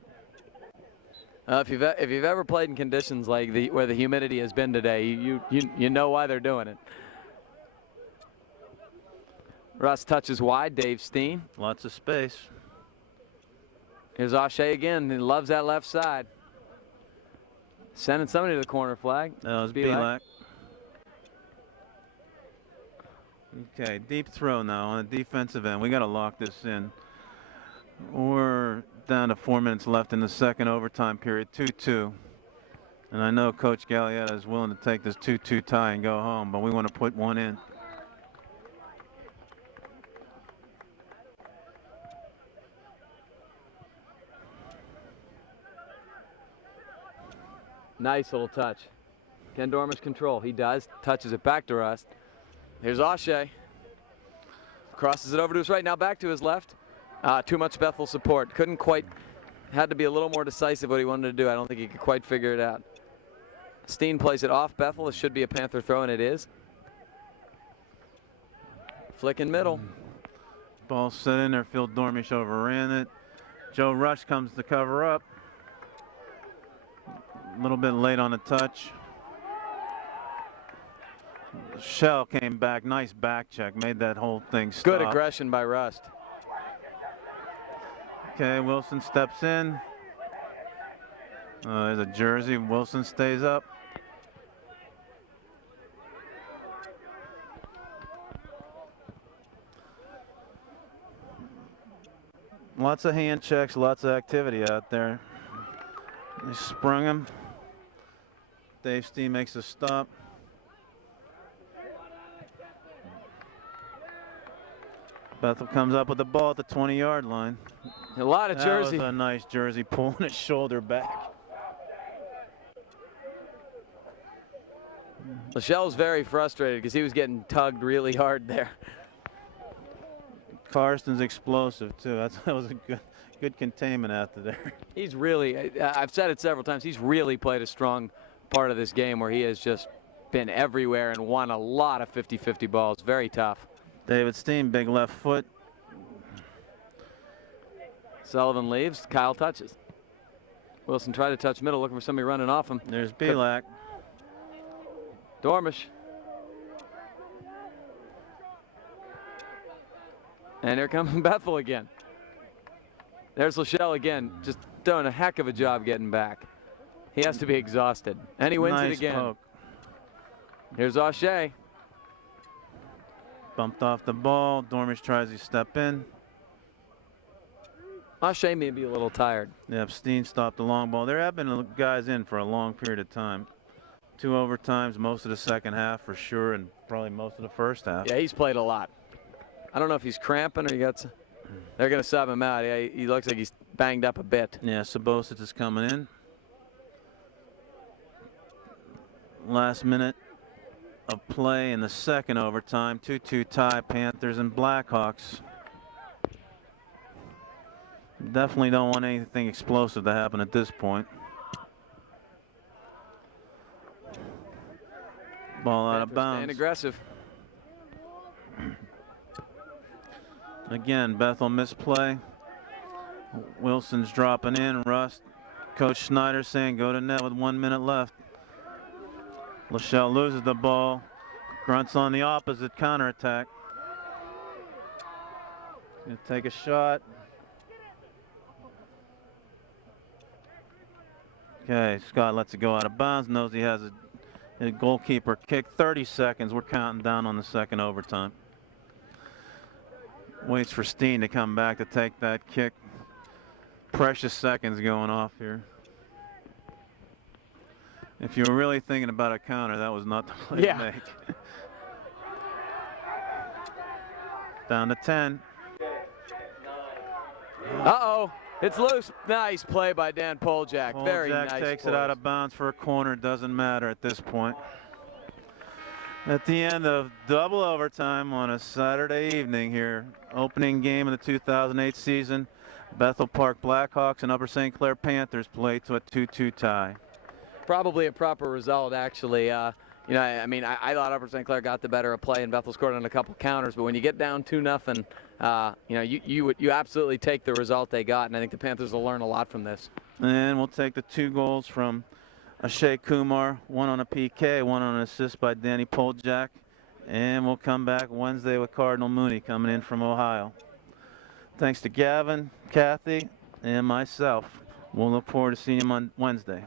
If you've ever played in conditions like where the humidity has been today, you know why they're doing it. Russ touches wide. Dave Steen. Lots of space. Here's O'Shea again. He loves that left side. Sending somebody to the corner flag. That was Belak. Okay, deep throw now on the defensive end. We got to lock this in. We're down to 4 minutes left in the second overtime period, 2-2. And I know Coach Gallietta is willing to take this 2-2 tie and go home, but we want to put one in. Nice little touch. Can Dormish control? He does. Touches it back to Rust. Here's O'Shea. Crosses it over to his right. Now back to his left. Too much Bethel support. Couldn't quite. Had to be a little more decisive what he wanted to do. I don't think he could quite figure it out. Steen plays it off Bethel. This should be a Panther throw, and it is. Flick in middle. Ball set in there. Phil Dormish overran it. Joe Rush comes to cover up. A little bit late on the touch. Shell came back. Nice back check. Made that whole thing stop. Good aggression by Rust. Okay, Wilson steps in. There's a jersey. Wilson stays up. Lots of hand checks, lots of activity out there. They sprung him. Dave Steen makes a stop. Bethel comes up with the ball at the 20-yard line. A lot of jersey. That was a nice jersey, pulling his shoulder back. Lachelle's very frustrated because he was getting tugged really hard there. Karsten's explosive too. That was a good containment after there. He's really, I've said it several times, he's really played a strong part of this game where he has just been everywhere and won a lot of 50-50 balls. Very tough. David Steen, big left foot. Sullivan leaves. Kyle touches. Wilson tried to touch middle, looking for somebody running off him. There's Belak. Dormish. And here comes Bethel again. There's Lachelle again, just doing a heck of a job getting back. He has to be exhausted. And he wins it again. Poke. Here's O'Shea. Bumped off the ball. Dormish tries to step in. O'Shea may be a little tired. Yeah, Steen stopped the long ball. There have been guys in for a long period of time. 2 overtimes, most of the second half for sure, and probably most of the first half. Yeah, he's played a lot. I don't know if he's cramping or he got. They're going to sub him out. Yeah, he looks like he's banged up a bit. Yeah, Sabosic is coming in. Last minute of play in the second overtime. 2-2 tie, Panthers and Blackhawks. Definitely don't want anything explosive to happen at this point. Ball out of bounds. Staying aggressive. Again, Bethel misplay. Wilson's dropping in. Rust. Coach Schneider saying go to net with 1 minute left. Lachelle loses the ball. Grunts on the opposite counterattack. Gonna take a shot. Okay, Scott lets it go out of bounds. Knows he has a goalkeeper kick. 30 seconds. We're counting down on the second overtime. Waits for Steen to come back to take that kick. Precious seconds going off here. If you were really thinking about a counter, that was not the play to make. Down to 10. Uh-oh. It's loose. Nice play by Dan Poljak. Very nice. Poljak takes plays. it out of bounds for a corner. Doesn't matter at this point. At the end of double overtime on a Saturday evening here, opening game of the 2008 season, Bethel Park Blackhawks and Upper St. Clair Panthers play to a 2-2 tie. Probably a proper result, actually. You know, I mean, I thought Upper St. Clair got the better of play and Bethel scored on a couple counters, but when you get down 2-0, you know, you absolutely take the result they got, and I think the Panthers will learn a lot from this. And we'll take the 2 goals from Ashay Kumar, 1 on a PK, 1 on an assist by Danny Poljak, and we'll come back Wednesday with Cardinal Mooney coming in from Ohio. Thanks to Gavin, Kathy, and myself. We'll look forward to seeing him on Wednesday.